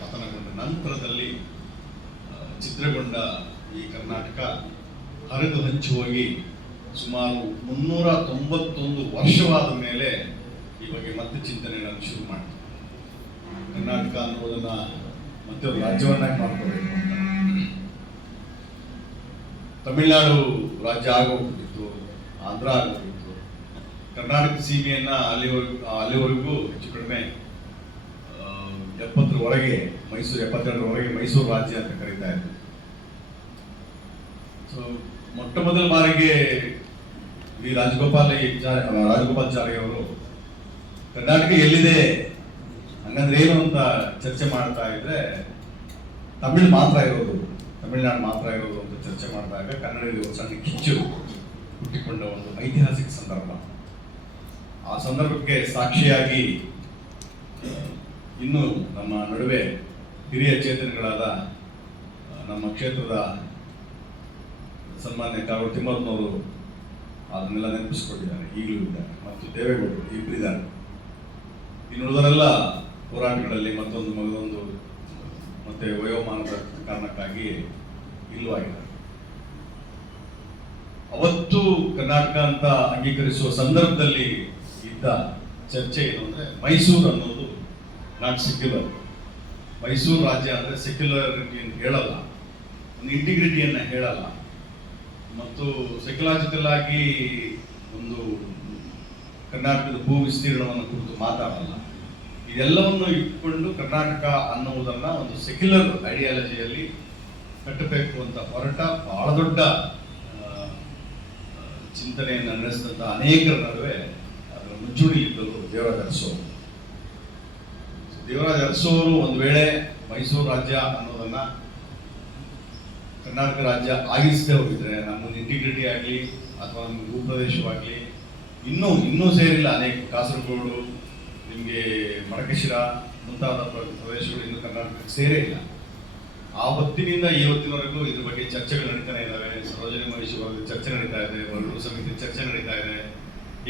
ಪತನಗೊಂಡ ನಂತರದಲ್ಲಿ ಚಿತ್ರಗೊಂಡ ಈ ಕರ್ನಾಟಕ ಹರಿದು ಹಂಚಿ ಹೋಗಿ ಸುಮಾರು 391 ವರ್ಷವಾದ ಮೇಲೆ ಈ ಬಗ್ಗೆ ಮತ್ತೆ ಚಿಂತನೆಗಳನ್ನು ಶುರು ಮಾಡಿತು. ಕರ್ನಾಟಕ ಅನ್ನೋದನ್ನ ಮತ್ತೆ ಒಂದು ರಾಜ್ಯವನ್ನಾಗಿ ಮಾಡ್ಕೋಬೇಕು ಅಂತ. ತಮಿಳುನಾಡು ರಾಜ್ಯ ಆಗೋಗ್ಬಿಟ್ಟಿತ್ತು, ಆಂಧ್ರ ಆಗೋಗ್ಬಿಟ್ಟಿತ್ತು. ಕರ್ನಾಟಕ ಸೀಮೆಯನ್ನ ಅಲ್ಲಿವರೆಗೂ ಹೆಚ್ಚು ಕಡಿಮೆ 70ರವರೆಗೆ ಮೈಸೂರು 72ರವರೆಗೆ ಮೈಸೂರು ರಾಜ್ಯ ಅಂತ ಕರೀತಾ ಇದ್ರು. ಸೊ ಮೊಟ್ಟ ಮೊದಲ ಬಾರಿಗೆ ವಿ ರಾಜಗೋಪಾಲಾಚಾರಿ ಅವರು ಕರ್ನಾಟಕ ಎಲ್ಲಿದೆ ಹಂಗಂದ್ರೆ ಏನು ಅಂತ ಚರ್ಚೆ ಮಾಡ್ತಾ ಇದ್ರೆ ತಮಿಳುನಾಡು ಮಾತ್ರ ಇರೋದು ಅಂತ ಚರ್ಚೆ ಮಾಡಿದಾಗ ಕನ್ನಡದಲ್ಲಿ ಒಂದು ಸಣ್ಣ ಕಿಚ್ಚು ಹುಟ್ಟಿಕೊಂಡ ಒಂದು ಐತಿಹಾಸಿಕ ಸಂದರ್ಭ. ಆ ಸಂದರ್ಭಕ್ಕೆ ಸಾಕ್ಷಿಯಾಗಿ ಇನ್ನು ನಮ್ಮ ನಡುವೆ ಹಿರಿಯ ಚೇತನಗಳಾದ ನಮ್ಮ ಕ್ಷೇತ್ರದ ಸನ್ಮಾನ್ಯ ಕಾಗೋಡು ತಿಮ್ಮಪ್ಪನವರು ಅದನ್ನೆಲ್ಲ ನೆನಪಿಸಿಕೊಂಡಿದ್ದಾರೆ, ಈಗಲೂ ಇದ್ದಾರೆ. ಮತ್ತು ದೇವೇಗೌಡರು ಇಬ್ಬರಿದ್ದಾರೆ. ಇನ್ನುಳಿದರೆಲ್ಲ ಹೋರಾಟಗಳಲ್ಲಿ ಮಗದೊಂದು ಮತ್ತೆ ವಯೋಮಾನದ ಕಾರಣಕ್ಕಾಗಿ ಇಲ್ಲವಾಗಿದ್ದಾರೆ. ಅವತ್ತು ಕರ್ನಾಟಕ ಅಂತ ಅಂಗೀಕರಿಸುವ ಸಂದರ್ಭದಲ್ಲಿ ಇದ್ದ ಚರ್ಚೆ ಏನು ಅಂದ್ರೆ, ಮೈಸೂರು ಅನ್ನೋದು ನಾಟ್ ಸೆಕ್ಯುಲರ್. ಮೈಸೂರು ರಾಜ್ಯ ಅಂದ್ರೆ ಸೆಕ್ಯುಲರಿಟಿ ಅಂತ ಹೇಳಲ್ಲ, ಒಂದು ಇಂಟಿಗ್ರಿಟಿಯನ್ನ ಹೇಳಲ್ಲ, ಮತ್ತು ಸೈಕಲಾಜಿಕಲ್ ಆಗಿ ಒಂದು ಕರ್ನಾಟಕದ ಭೂ ವಿಸ್ತೀರ್ಣವನ್ನು ಕುರಿತು ಮಾತಾಡಲ್ಲ. ಇದೆಲ್ಲವನ್ನು ಇಟ್ಕೊಂಡು ಕರ್ನಾಟಕ ಅನ್ನುವುದನ್ನ ಒಂದು ಸೆಕ್ಯುಲರ್ ಐಡಿಯಾಲಜಿಯಲ್ಲಿ ಕಟ್ಟಬೇಕು ಅಂತ ಹೊರಟ ಬಹಳ ದೊಡ್ಡ ಚಿಂತನೆಯನ್ನು ನಡೆಸಿದಂಥ ಅನೇಕರ ನಡುವೆ ಅದರ ಮುಂಚೂಣಿಯಿದ್ದರು ದೇವರಾಜ ಅರಸು ಅವರು ಒಂದು ವೇಳೆ ಮೈಸೂರು ರಾಜ್ಯ ಅನ್ನೋದನ್ನ ಕರ್ನಾಟಕ ರಾಜ್ಯ ಆಗಿಸದೆ ಹೋಗಿದ್ರೆ ನಮ್ಮೊಂದು ಇಂಟಿಗ್ರಿಟಿ ಆಗಲಿ ಅಥವಾ ನಮ್ಮ ಭೂಪ್ರದೇಶವಾಗಲಿ ಇನ್ನೂ ಸೇರಿಲ್ಲ. ಅನೇಕ ಕಾಸರಗೋಡು, ನಿಮಗೆ ಮಡಕಶಿರ ಮುಂತಾದ ಪ್ರದೇಶಗಳು ಇನ್ನೂ ಕರ್ನಾಟಕಕ್ಕೆ ಸೇರೇ ಇಲ್ಲ. ಆ ಹೊತ್ತಿನಿಂದ ಈ ಹೊತ್ತಿನವರೆಗೂ ಇದ್ರ ಬಗ್ಗೆ ಚರ್ಚೆಗಳು ನಡೀತಾನೆ ಇದ್ದಾವೆ. ಸರೋಜಿನಿ ಮಹಿಷಿ ಚರ್ಚೆ ನಡೀತಾ ಇದೆ, ಬರಗೂರು ಸಮಿತಿ ಚರ್ಚೆ ನಡೀತಾ ಇದೆ.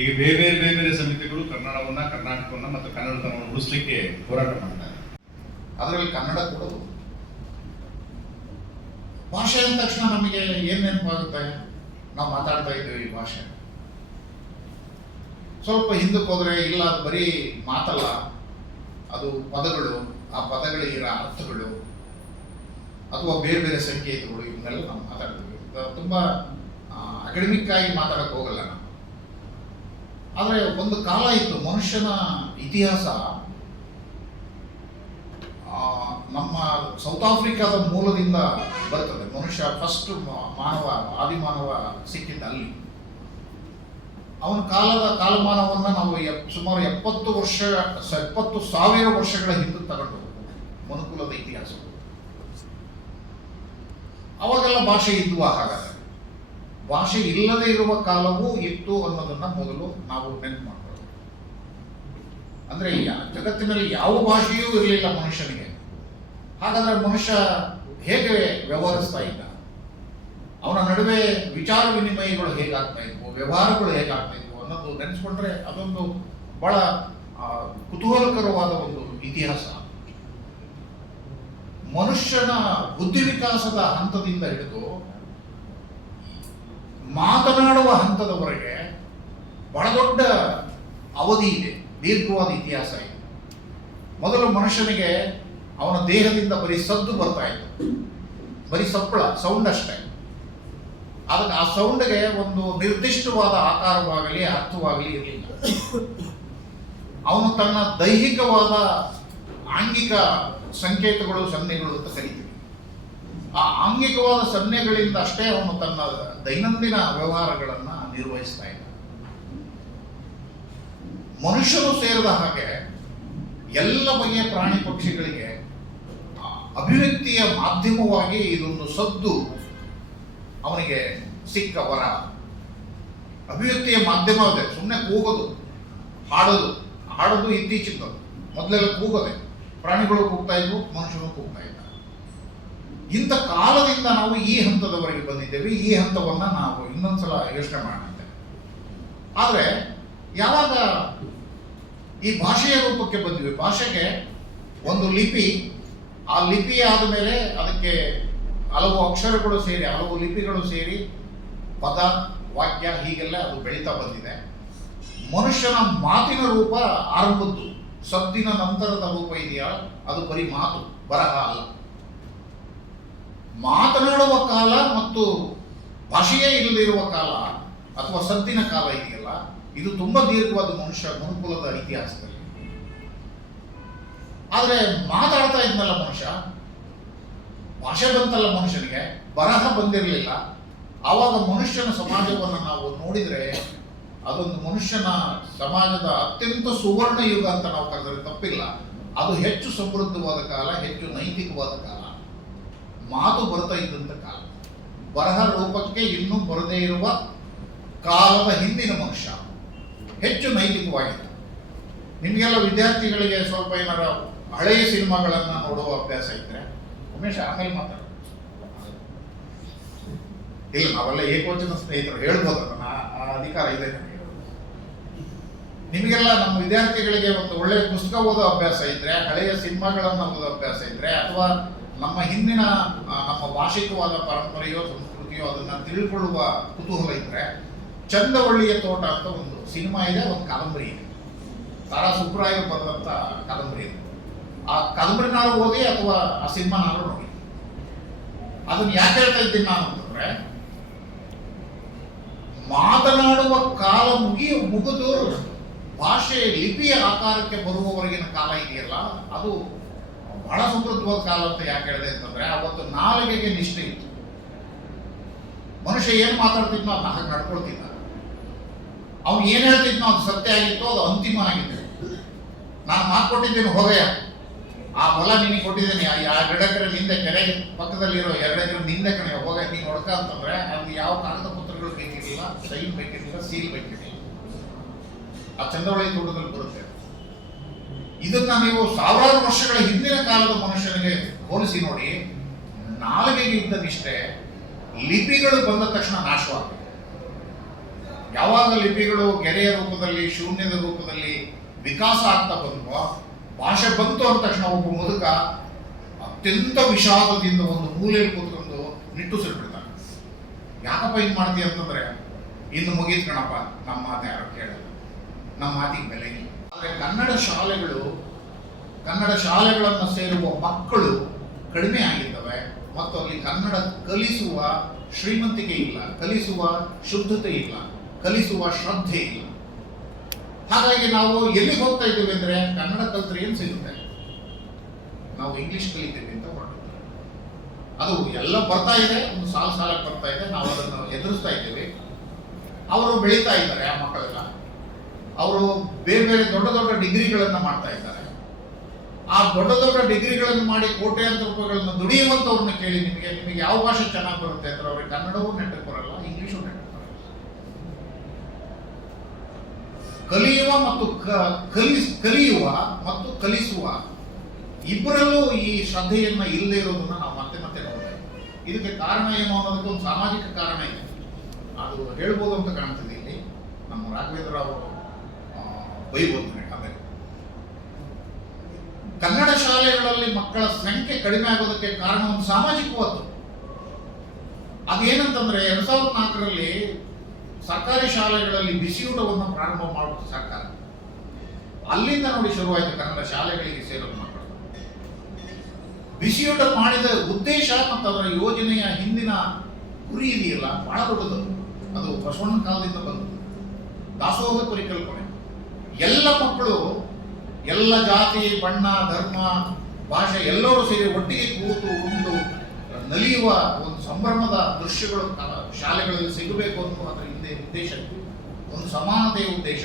ಈಗ ಬೇರೆ ಸಮಿತಿಗಳು ಕರ್ನಾಟಕವನ್ನ ಮತ್ತು ಕನ್ನಡತನವನ್ನು ಉಳಿಸ್ಲಿಕ್ಕೆ ಹೋರಾಟ ಮಾಡ್ತಾರೆ. ಅದರಲ್ಲಿ ಕನ್ನಡ ಕೂಡ ಭಾಷೆ ಅಂದ ತಕ್ಷಣ ನಮಗೆ ಏನ್ ನೆನಪಾಗುತ್ತೆ? ನಾವು ಮಾತಾಡ್ತಾ ಇದ್ದೇವೆ ಈ ಭಾಷೆ. ಸ್ವಲ್ಪ ಹಿಂದಕ್ಕೆ ಹೋದ್ರೆ ಇಲ್ಲ, ಅದು ಬರೀ ಮಾತಲ್ಲ, ಅದು ಪದಗಳು, ಆ ಪದಗಳಿಗಿರೋ ಅರ್ಥಗಳು ಅಥವಾ ಬೇರೆ ಸಂಕೇತಗಳು, ಇವನ್ನೆಲ್ಲ ನಾವು ಮಾತಾಡ್ತೀವಿ. ತುಂಬಾ ಅಕಾಡೆಮಿಕ್ ಆಗಿ ಮಾತಾಡಕ್ ಹೋಗಲ್ಲ ನಾವು. ಆದರೆ ಒಂದು ಕಾಲ ಇತ್ತು, ಮನುಷ್ಯನ ಇತಿಹಾಸ ನಮ್ಮ ಸೌತ್ ಆಫ್ರಿಕಾದ ಮೂಲದಿಂದ ಬರ್ತದೆ. ಮನುಷ್ಯ ಫಸ್ಟ್ ಆದಿಮಾನವ ಸಿಕ್ಕಿದ್ದ ಅಲ್ಲಿ. ಅವನ ಕಾಲಮಾನವನ್ನ ನಾವು ಸುಮಾರು 70,000 ವರ್ಷಗಳ ಹಿಂದೆ ತಗೊಂಡು ಮನುಕುಲದ ಇತಿಹಾಸ. ಅವಾಗೆಲ್ಲ ಭಾಷೆ ಇದ್ವು. ಹಾಗಾದರೆ ಭಾಷೆ ಇಲ್ಲದೆ ಇರುವ ಕಾಲವೂ ಇತ್ತು ಅನ್ನೋದನ್ನ ಮೊದಲು ನಾವು ನೆನಪು ಮಾಡ್ಕೊಳ್ಳೋದು. ಅಂದ್ರೆ ಜಗತ್ತಿನಲ್ಲಿ ಯಾವ ಭಾಷೆಯೂ ಇರಲಿಲ್ಲ ಮನುಷ್ಯನಿಗೆ. ಹಾಗಾದ್ರೆ ಮನುಷ್ಯ ಹೇಗೆ ವ್ಯವಹರಿಸ್ತಾ ಇದ್ದ? ಅವನ ನಡುವೆ ವಿಚಾರ ವಿನಿಮಯಗಳು ಹೇಗಾಗ್ತಾ ಇದ್ವು, ವ್ಯವಹಾರಗಳು ಹೇಗಾಗ್ತಾ ಇದ್ವು ಅನ್ನೋದು ನೆನೆಸ್ಕೊಂಡ್ರೆ ಅದೊಂದು ಬಹಳ ಕುತೂಹಲಕರವಾದ ಒಂದು ಇತಿಹಾಸ. ಮನುಷ್ಯನ ಬುದ್ಧಿ ವಿಕಾಸದ ಹಂತದಿಂದ ಹಿಡಿದು ಮಾತನಾಡುವ ಹಂತದವರೆಗೆ ಬಹಳ ದೊಡ್ಡ ಅವಧಿ ಇದೆ, ದೀರ್ಘವಾದ ಇತಿಹಾಸ ಇದೆ. ಮೊದಲು ಮನುಷ್ಯನಿಗೆ ಅವನ ದೇಹದಿಂದ ಬರೀ ಸದ್ದು ಬರ್ತಾ ಇತ್ತು, ಬರೀ ಸೌಂಡ್ ಅಷ್ಟೇ. ಅದಕ್ಕೆ ಆ ಸೌಂಡ್ಗೆ ಒಂದು ನಿರ್ದಿಷ್ಟವಾದ ಆಕಾರವಾಗಲಿ ಅರ್ಥವಾಗಲಿ ಇರಲಿಲ್ಲ. ಅವನು ತನ್ನ ದೈಹಿಕವಾದ ಆಂಗಿಕ ಸಂಕೇತಗಳು, ಸನ್ನೆಗಳು ಅಂತ ಕರೀತೀವಿ. ಆ ಆಂಗಿಕವಾದ ಸನ್ನೆಗಳಿಂದ ಅಷ್ಟೇ ಅವನು ತನ್ನ ದೈನಂದಿನ ವ್ಯವಹಾರಗಳನ್ನ ನಿರ್ವಹಿಸ್ತಾ ಇದ್ದ. ಮನುಷ್ಯರು ಸೇರಿದ ಹಾಗೆ ಎಲ್ಲ ಬಗೆಯ ಪ್ರಾಣಿ ಪಕ್ಷಿಗಳಿಗೆ ಅಭಿವ್ಯಕ್ತಿಯ ಮಾಧ್ಯಮವಾಗಿ ಇದೊಂದು ಸದ್ದು ಅವನಿಗೆ ಸಿಕ್ಕ ವರ. ಅಭಿವ್ಯಕ್ತಿಯ ಮಾಧ್ಯಮ ಅದೇ, ಸುಮ್ಮನೆ ಕೂಗೋದು, ಹಾಡೋದು ಇತ್ತೀಚಿನ. ಮೊದಲೆಲ್ಲ ಕೂಗೋದೆ, ಪ್ರಾಣಿಗಳು ಕೂಗ್ತಾ ಇದ್ವು, ಮನುಷ್ಯರು ಕೂಗ್ತಾ ಇದ್ದ. ಇಂಥ ಕಾಲದಿಂದ ನಾವು ಈ ಹಂತದವರೆಗೆ ಬಂದಿದ್ದೇವೆ. ಈ ಹಂತವನ್ನ ನಾವು ಇನ್ನೊಂದ್ಸಲ ಯೋಚನೆ ಮಾಡಿದ್ದೇವೆ. ಆದ್ರೆ ಯಾವಾಗ ಈ ಭಾಷೆಯ ರೂಪಕ್ಕೆ ಬಂದಿವೆ, ಭಾಷೆಗೆ ಒಂದು ಲಿಪಿ, ಆ ಲಿಪಿ ಆದಮೇಲೆ ಅದಕ್ಕೆ ಹಲವು ಅಕ್ಷರಗಳು ಸೇರಿ, ಹಲವು ಲಿಪಿಗಳು ಸೇರಿ ಪದ, ವಾಕ್ಯ ಹೀಗೆಲ್ಲ ಅದು ಬೆಳೀತಾ ಬಂದಿದೆ. ಮನುಷ್ಯನ ಮಾತಿನ ರೂಪ ಆರಂಭದ್ದು, ಸದ್ದಿನ ನಂತರದ ರೂಪ ಇದೆಯಾ ಅದು ಬರೀ ಮಾತು, ಬರಹ ಅಲ್ಲ. ಮಾತನಾಡುವ ಕಾಲ ಮತ್ತು ಭಾಷೆಯೇ ಇಲ್ಲದಿರುವ ಕಾಲ ಅಥವಾ ಸದ್ದಿನ ಕಾಲ ಇದೆಯಲ್ಲ, ಇದು ತುಂಬಾ ದೀರ್ಘವಾದ ಮನುಕುಲದ ಇತಿಹಾಸದಲ್ಲಿ. ಆದರೆ ಮಾತಾಡ್ತಾ ಇದ್ನಲ್ಲ ಮನುಷ್ಯ, ಭಾಷೆ ಬಂತಲ್ಲ ಮನುಷ್ಯನಿಗೆ, ಬರಹ ಬಂದಿರಲಿಲ್ಲ. ಆವಾಗ ಮನುಷ್ಯನ ಸಮಾಜವನ್ನು ನಾವು ನೋಡಿದರೆ ಅದೊಂದು ಮನುಷ್ಯನ ಸಮಾಜದ ಅತ್ಯಂತ ಸುವರ್ಣ ಯುಗ ಅಂತ ನಾವು ಕರೆದರೆ ತಪ್ಪಿಲ್ಲ. ಅದು ಹೆಚ್ಚು ಸಮೃದ್ಧವಾದ ಕಾಲ, ಹೆಚ್ಚು ನೈತಿಕವಾದ ಕಾಲ, ಮಾತು ಬರ್ತಾ ಇದ್ದಂಥ ಕಾಲ. ಬರಹ ರೂಪಕ್ಕೆ ಇನ್ನೂ ಬರದೇ ಇರುವ ಕಾಲದ ಹಿಂದಿನ ಮನುಷ್ಯ ಹೆಚ್ಚು ನೈತಿಕವಾಗಿದೆ. ನಿಮಗೆಲ್ಲ ವಿದ್ಯಾರ್ಥಿಗಳಿಗೆ ಸ್ವಲ್ಪ ಏನಾರ ಹಳೆಯ ಸಿನಿಮಾಗಳನ್ನ ನೋಡುವ ಅಭ್ಯಾಸ ಇದ್ರೆ, ಉಮೇಶ್ ಆಮೇಲೆ ಮಾತಾಡ, ಇಲ್ಲ ನಾವೆಲ್ಲ ಏಕವಚನ ಸ್ನೇಹಿತರು ಹೇಳ್ಬೋದಲ್ಲ, ಆ ಅಧಿಕಾರ ಇದೆ ನನಗೆ. ನಿಮಗೆಲ್ಲ ನಮ್ಮ ವಿದ್ಯಾರ್ಥಿಗಳಿಗೆ ಒಂದು ಒಳ್ಳೆಯ ಪುಸ್ತಕ ಓದೋ ಅಭ್ಯಾಸ ಇದ್ರೆ, ಹಳೆಯ ಸಿನಿಮಾಗಳನ್ನು ಓದೋ ಅಭ್ಯಾಸ ಇದ್ರೆ, ಅಥವಾ ನಮ್ಮ ಹಿಂದಿನ ನಮ್ಮ ಭಾಷಿಕವಾದ ಪರಂಪರೆಯೋ ಸಂಸ್ಕೃತಿಯೋ ಅದನ್ನ ತಿಳ್ಕೊಳ್ಳುವ ಕುತೂಹಲ ಇದ್ರೆ, ಚಂದವಳ್ಳಿಯ ತೋಟ ಅಂತ ಒಂದು ಸಿನಿಮಾ ಇದೆ, ಒಂದು ಕಾದಂಬರಿ ಇದೆ, ತಾರಾ ಸುಬ್ರಾಯರು ಬರೆದಂತ ಕಾದಂಬರಿ ಇದೆ. ಆ ಕಾದಂಬರಿನಾರು ಓದಿ ಅಥವಾ ಆ ಸಿನಿಮಾನಾರು ನೋಡಿ. ಅದನ್ನ ಯಾಕೆ ಹೇಳ್ತಾ ಇದ್ದೀನಿ ನಾನು ಅಂತಂದ್ರೆ, ಮಾತನಾಡುವ ಕಾಲ ಮುಗಿದು ಭಾಷೆ ಲಿಪಿಯ ಆಕಾರಕ್ಕೆ ಬರುವವರೆಗಿನ ಕಾಲ ಇದೆಯಲ್ಲ, ಅದು ಬಹಳ ಸಮೃದ್ಧವಾದ ಕಾಲ ಅಂತ ಯಾಕೆ ಹೇಳಿದೆ ಅಂತಂದ್ರೆ, ಅವತ್ತು ನಾಲಿಗೆಗೆ ನಿಷ್ಠೆ ಇತ್ತು. ಮನುಷ್ಯ ಏನ್ ಮಾತಾಡ್ತಿದ್ನೋ ಅದನ್ನ ಹಾಗೆ ನಡ್ಕೊಳ್ತಿದ್ದ. ಅವ್ನು ಏನ್ ಹೇಳ್ತಿದ್ನೋ ಅದು ಸತ್ಯ ಆಗಿತ್ತು, ಅದು ಅಂತಿಮ ಆಗಿತ್ತು. ನಾನು ಮಾತು ಕೊಟ್ಟಿದ್ದೇನೆ, ಹೋಗಯ್ಯ ಆ ಹೊಲ ನಿನಗೆ ಕೊಟ್ಟಿದ್ದೇನೆ, ಆ 2 ಎಕರೆ ನಿಂದೆ, ಕೆರೆ ಪಕ್ಕದಲ್ಲಿರೋ 2 ಎಕರೆ ನಿಂದೆ ಕಣೆ, ಹೋಗ ನೀನು ಹೊಡ್ಕ ಅಂತಂದ್ರೆ ಅದು ಯಾವ ಕಾಗದ ಪತ್ರಗಳು ಬೇಕಿರಲಿಲ್ಲ, ಸೈನ್ ಬೇಕಿರಲಿಲ್ಲ, ಸೀಲ್ ಬೇಕಿರಲಿಲ್ಲ. ಆ ಚಂದವಳ್ಳಿ ತೋಟದಲ್ಲಿ ಬರುತ್ತೆ. ಇದನ್ನ ನೀವು ಸಾವಿರಾರು ವರ್ಷಗಳ ಹಿಂದಿನ ಕಾಲದ ಮನುಷ್ಯನಿಗೆ ಹೋಲಿಸಿ ನೋಡಿ, ನಾಲಿಗೆಗೆ ಇದ್ದ ನಿಷ್ಠೆ ಲಿಪಿಗಳು ಬಂದ ತಕ್ಷಣ ನಾಶವಾಗ್ತದೆ. ಯಾವಾಗ ಲಿಪಿಗಳು ಗೆರೆಯ ರೂಪದಲ್ಲಿ, ಶೂನ್ಯದ ರೂಪದಲ್ಲಿ ವಿಕಾಸ ಆಗ್ತಾ ಬಂದ್ವೋ, ಭಾಷೆ ಬಂತು ಅಂದ ತಕ್ಷಣ ಒಬ್ಬ ಮುದುಕ ಅತ್ಯಂತ ವಿಷಾದದಿಂದ ಒಂದು ಮೂಲೆಯಲ್ಲಿ ಕೂತ್ಕೊಂಡು ನಿಟ್ಟುಸಿರ್ಬಿಡ್ತಾನೆ. ಯಾಕಪ್ಪ ಹಿಂಗ್ ಮಾಡ್ತೀಯ ಅಂತಂದ್ರೆ, ಇನ್ನು ಮುಗೀತ್ ಕಣಪ್ಪ, ನಮ್ಮ ಮಾತು ಯಾರು ಕೇಳಲ್ಲ, ನಮ್ಮ ಮಾತಿಗೆ ಬೆಲೆ ಇಲ್ಲ. ಆದರೆ ಕನ್ನಡ ಶಾಲೆಗಳನ್ನು ಸೇರುವ ಮಕ್ಕಳು ಕಡಿಮೆ ಆಗಿದ್ದಾವೆ, ಮತ್ತು ಅಲ್ಲಿ ಕನ್ನಡ ಕಲಿಸುವ ಶ್ರೀಮಂತಿಕೆ ಇಲ್ಲ, ಕಲಿಸುವ ಶುದ್ಧತೆ ಇಲ್ಲ, ಕಲಿಸುವ ಶ್ರದ್ಧೆ ಇಲ್ಲ. ಹಾಗಾಗಿ ನಾವು ಎಲ್ಲಿಗೆ ಹೋಗ್ತಾ ಇದ್ದೀವಿ ಅಂದ್ರೆ, ಕನ್ನಡ ಕಲ್ತ್ರೆ ಏನು ಸಿಗುತ್ತೆ, ನಾವು ಇಂಗ್ಲಿಷ್ ಕಲಿತೀವಿ ಅಂತ ಹೊರಟಿದ್ದೀವಿ. ಅದು ಎಲ್ಲ ಬರ್ತಾ ಇದೆ, ಒಂದು ಸಾಲಕ್ಕೆ ಬರ್ತಾ ಇದೆ, ನಾವು ಅದನ್ನು ಎದುರಿಸ್ತಾ ಇದ್ದೀವಿ. ಅವರು ಬೆಳೀತಾ ಇದ್ದಾರೆ, ಆ ಮಕ್ಕಳೆಲ್ಲ ಅವರು ಬೇರೆ ಬೇರೆ ದೊಡ್ಡ ದೊಡ್ಡ ಡಿಗ್ರಿಗಳನ್ನು ಮಾಡ್ತಾ ಇದ್ದಾರೆ. ಆ ದೊಡ್ಡ ದೊಡ್ಡ ಡಿಗ್ರಿಗಳನ್ನು ಮಾಡಿ ಕೋಟ್ಯಾಂತರ ರೂಪಾಯಿಗಳನ್ನು ದುಡಿಯುವಂಥವ್ರನ್ನ ಕೇಳಿ, ನಿಮಗೆ ಯಾವ ಭಾಷೆ ಚೆನ್ನಾಗಿ ಬರುತ್ತೆ ಅಂದ್ರೆ, ಅವ್ರಿಗೆ ಕನ್ನಡವೂ ನೆಟ್ಟಕ್ಕೆ ಬರಲ್ಲ, ಇಂಗ್ಲಿಷು ನೆಟ್ಟಕ್ಕೆ ಬರಲ್ಲ. ಕಲಿಯುವ ಮತ್ತು ಕಲಿಯುವ ಮತ್ತು ಕಲಿಸುವ ಇಬ್ಬರಲ್ಲೂ ಈ ಶ್ರದ್ಧೆಯನ್ನ ಇಲ್ಲದೆ ಇರೋದನ್ನ ನಾವು ಮತ್ತೆ ಮತ್ತೆ ನೋಡ್ತೇವೆ. ಇದಕ್ಕೆ ಕಾರಣ ಏನು ಅನ್ನೋದಕ್ಕೆ ಒಂದು ಸಾಮಾಜಿಕ ಕಾರಣ ಇದೆ, ಅದು ಹೇಳ್ಬೋದು ಅಂತ ಕಾಣ್ತದೆ. ಇಲ್ಲಿ ನಮ್ಮ ರಾಘವೇಂದ್ರ ಅವರು ಬೈಬೋದು ಆಮೇಲೆ, ಕನ್ನಡ ಶಾಲೆಗಳಲ್ಲಿ ಮಕ್ಕಳ ಸಂಖ್ಯೆ ಕಡಿಮೆ ಆಗೋದಕ್ಕೆ ಕಾರಣ ಒಂದು ಸಾಮಾಜಿಕವಾದ್ದು. ಅದೇನಂತಂದ್ರೆ 2004ರಲ್ಲಿ ಸರ್ಕಾರಿ ಶಾಲೆಗಳಲ್ಲಿ ಬಿಸಿಯೂಟವನ್ನು ಪ್ರಾರಂಭ ಮಾಡುವುದು ಸರ್ಕಾರ. ಅಲ್ಲಿಂದ ನೋಡಿ ಶುರುವಾಯಿತು ಕನ್ನಡ ಶಾಲೆಗಳಿಗೆ ಸೇರೋದು ಮಕ್ಕಳು. ಬಿಸಿಯೂಟ ಮಾಡಿದ ಉದ್ದೇಶ ಮತ್ತು ಅದರ ಯೋಜನೆಯ ಹಿಂದಿನ ಗುರಿ ಇದೆಯಲ್ಲ, ಬಹಳ ದೊಡ್ಡದು. ಅದು ಬಸವಣ್ಣನ ಕಾಲದಿಂದ ಬಂದದ್ದು, ದಾಸೋಹ ಪರಿಕಲ್ಪನೆ. ಎಲ್ಲ ಮಕ್ಕಳು, ಎಲ್ಲ ಜಾತಿ, ಬಣ್ಣ, ಧರ್ಮ, ಭಾಷೆ ಎಲ್ಲರೂ ಸೇರಿ ಒಟ್ಟಿಗೆ ಕೂತು ಉಂಡು ನಲಿಯುವ ಒಂದು ಸಂಭ್ರಮದ ದೃಶ್ಯಗಳು ಶಾಲೆಗಳಲ್ಲಿ ಸಿಗಬೇಕು ಅನ್ನೋ ಅದರ ಹಿಂದೆ ಉದ್ದೇಶ, ಒಂದು ಸಮಾನತೆಯ ಉದ್ದೇಶ.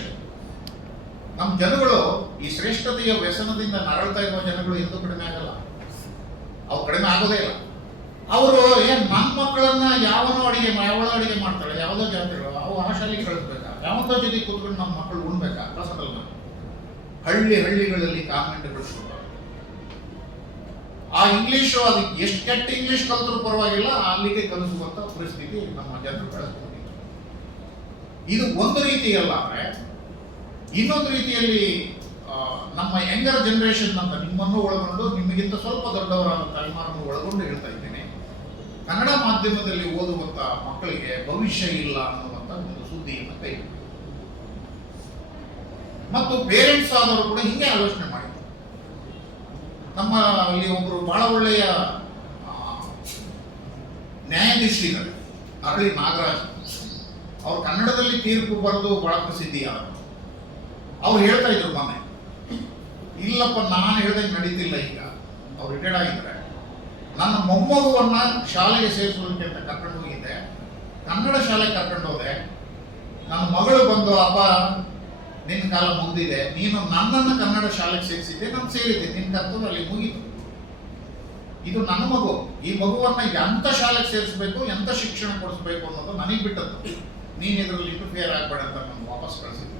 ನಮ್ಮ ಜನಗಳು ಈ ಶ್ರೇಷ್ಠತೆಯ ವ್ಯಸನದಿಂದ ನರಳ್ತಾ ಇರುವ ಜನಗಳು ಎಂದೂ ಕಡಿಮೆ ಆಗಲ್ಲ, ಅವು ಕಡಿಮೆ ಆಗೋದೇ ಇಲ್ಲ. ಅವರು ನನ್ನ ಮಕ್ಕಳನ್ನ ಯಾವನೋ ಯಾವಳೋ ಅಡಿಗೆ ಮಾಡ್ತಾಳೆ, ಯಾವುದೋ ಜಾತಿಗಳು, ಅವು ಆ ಶಾಲೆಗೆ ಕಳಿಸ್ಬೇಕಾ, ಯಾವತ್ತೋ ಜೊತೆ ಕೂತ್ಕೊಂಡು ನಮ್ಮ ಮಕ್ಕಳು ಉಣ್ಬೇಕಾ? ಕಸದಲ್ಲ. ಹಳ್ಳಿಗಳಲ್ಲಿ ಕಾನ್ವೆಂಟ್ಗಳು ಶುರು. ಆ ಇಂಗ್ಲಿಷು ಅದಕ್ಕೆ ಎಷ್ಟು ಕೆಟ್ಟ ಇಂಗ್ಲಿಷ್ ಕಲಿತರೂ ಪರವಾಗಿಲ್ಲ, ಅಲ್ಲಿಗೆ ಕಲಿಸುವಂತ ಪರಿಸ್ಥಿತಿ ನಮ್ಮ ಜನರು ಬೆಳೆಸ್ಕೊಂಡಿದ್ದಾರೆ. ಇದು ಒಂದು ರೀತಿಯಲ್ಲ. ಇನ್ನೊಂದು ರೀತಿಯಲ್ಲಿ ನಮ್ಮ ಯಂಗರ್ ಜನರೇಷನ್ ಅಂತ ನಿಮ್ಮನ್ನು ಒಳಗೊಂಡು ನಿಮಗಿಂತ ಸ್ವಲ್ಪ ದೊಡ್ಡವರಾದ ತಲೆಮಾರನ್ನು ಒಳಗೊಂಡು ಹೇಳ್ತಾ ಇದ್ದೇನೆ. ಕನ್ನಡ ಮಾಧ್ಯಮದಲ್ಲಿ ಓದುವಂತ ಮಕ್ಕಳಿಗೆ ಭವಿಷ್ಯ ಇಲ್ಲ ಅನ್ನುವಂತ ಒಂದು ಸುದ್ದಿಯನ್ನು ಕೈ ಮತ್ತು ಪೇರೆಂಟ್ಸ್ ಆದವರು ಕೂಡ ಹಿಂಗೆ ಆಲೋಚನೆ ಮಾಡಿದ್ರು. ನಮ್ಮ ಅಲ್ಲಿ ಒಬ್ಬರು ಬಹಳ ಒಳ್ಳೆಯ ನ್ಯಾಯಾಧೀಶರಿದ್ದಾರೆ, ಅರಳಿ ನಾಗರಾಜ್. ಅವ್ರು ಕನ್ನಡದಲ್ಲಿ ತೀರ್ಪು ಬರೆದು ಬಹಳ ಪ್ರಸಿದ್ಧಿಯಾದರು. ಅವ್ರು ಹೇಳ್ತಾ ಇದ್ರು ಮೊನ್ನೆ, ಇಲ್ಲಪ್ಪ ನಾನು ಹೇಳ್ದಂಗೆ ನಡೀತಿಲ್ಲ. ಈಗ ಅವ್ರು ರಿಟೈರ್ಡ್ ಆಗಿದ್ದಾರೆ. ನನ್ನ ಮೊಮ್ಮಗುವನ್ನ ಶಾಲೆಗೆ ಸೇರಿಸೋದಕ್ಕೆ ಅಂತ ಕರ್ಕೊಂಡು ಹೋಗಿದ್ದೆ, ಕನ್ನಡ ಶಾಲೆಗೆ ಕರ್ಕೊಂಡು ಹೋದೆ. ನನ್ನ ಮಗಳು ಬಂದು, ಅಪ್ಪ ನಿನ್ನ ಕಾಲ ಮುಗಿದಿದೆ, ನೀನು ನನ್ನನ್ನು ಕನ್ನಡ ಶಾಲೆಗೆ ಸೇರಿಸಿದ್ದೆ, ನಾನು ಸೇರಿದ್ದೆ, ನಿನ್ನ ಕರ್ತವ್ಯ ಅಲ್ಲಿ ಮುಗಿತು. ಇದು ನನ್ನ ಮಗು. ಈ ಮಗುವನ್ನ ಎಂತ ಶಾಲೆಗೆ ಸೇರಿಸಬೇಕು, ಎಂತ ಶಿಕ್ಷಣ ಕೊಡಿಸ್ಬೇಕು ಅನ್ನೋದು ನನಗೆ ಬಿಟ್ಟದ್ದು. ನೀನು ಇದರಲ್ಲಿ ಇಂಟರ್ಫಿಯರ್ ಆಗಬೇಡ ಅಂತ ನಾನು ವಾಪಸ್ ಕಳಿಸಿದ್ದೆ.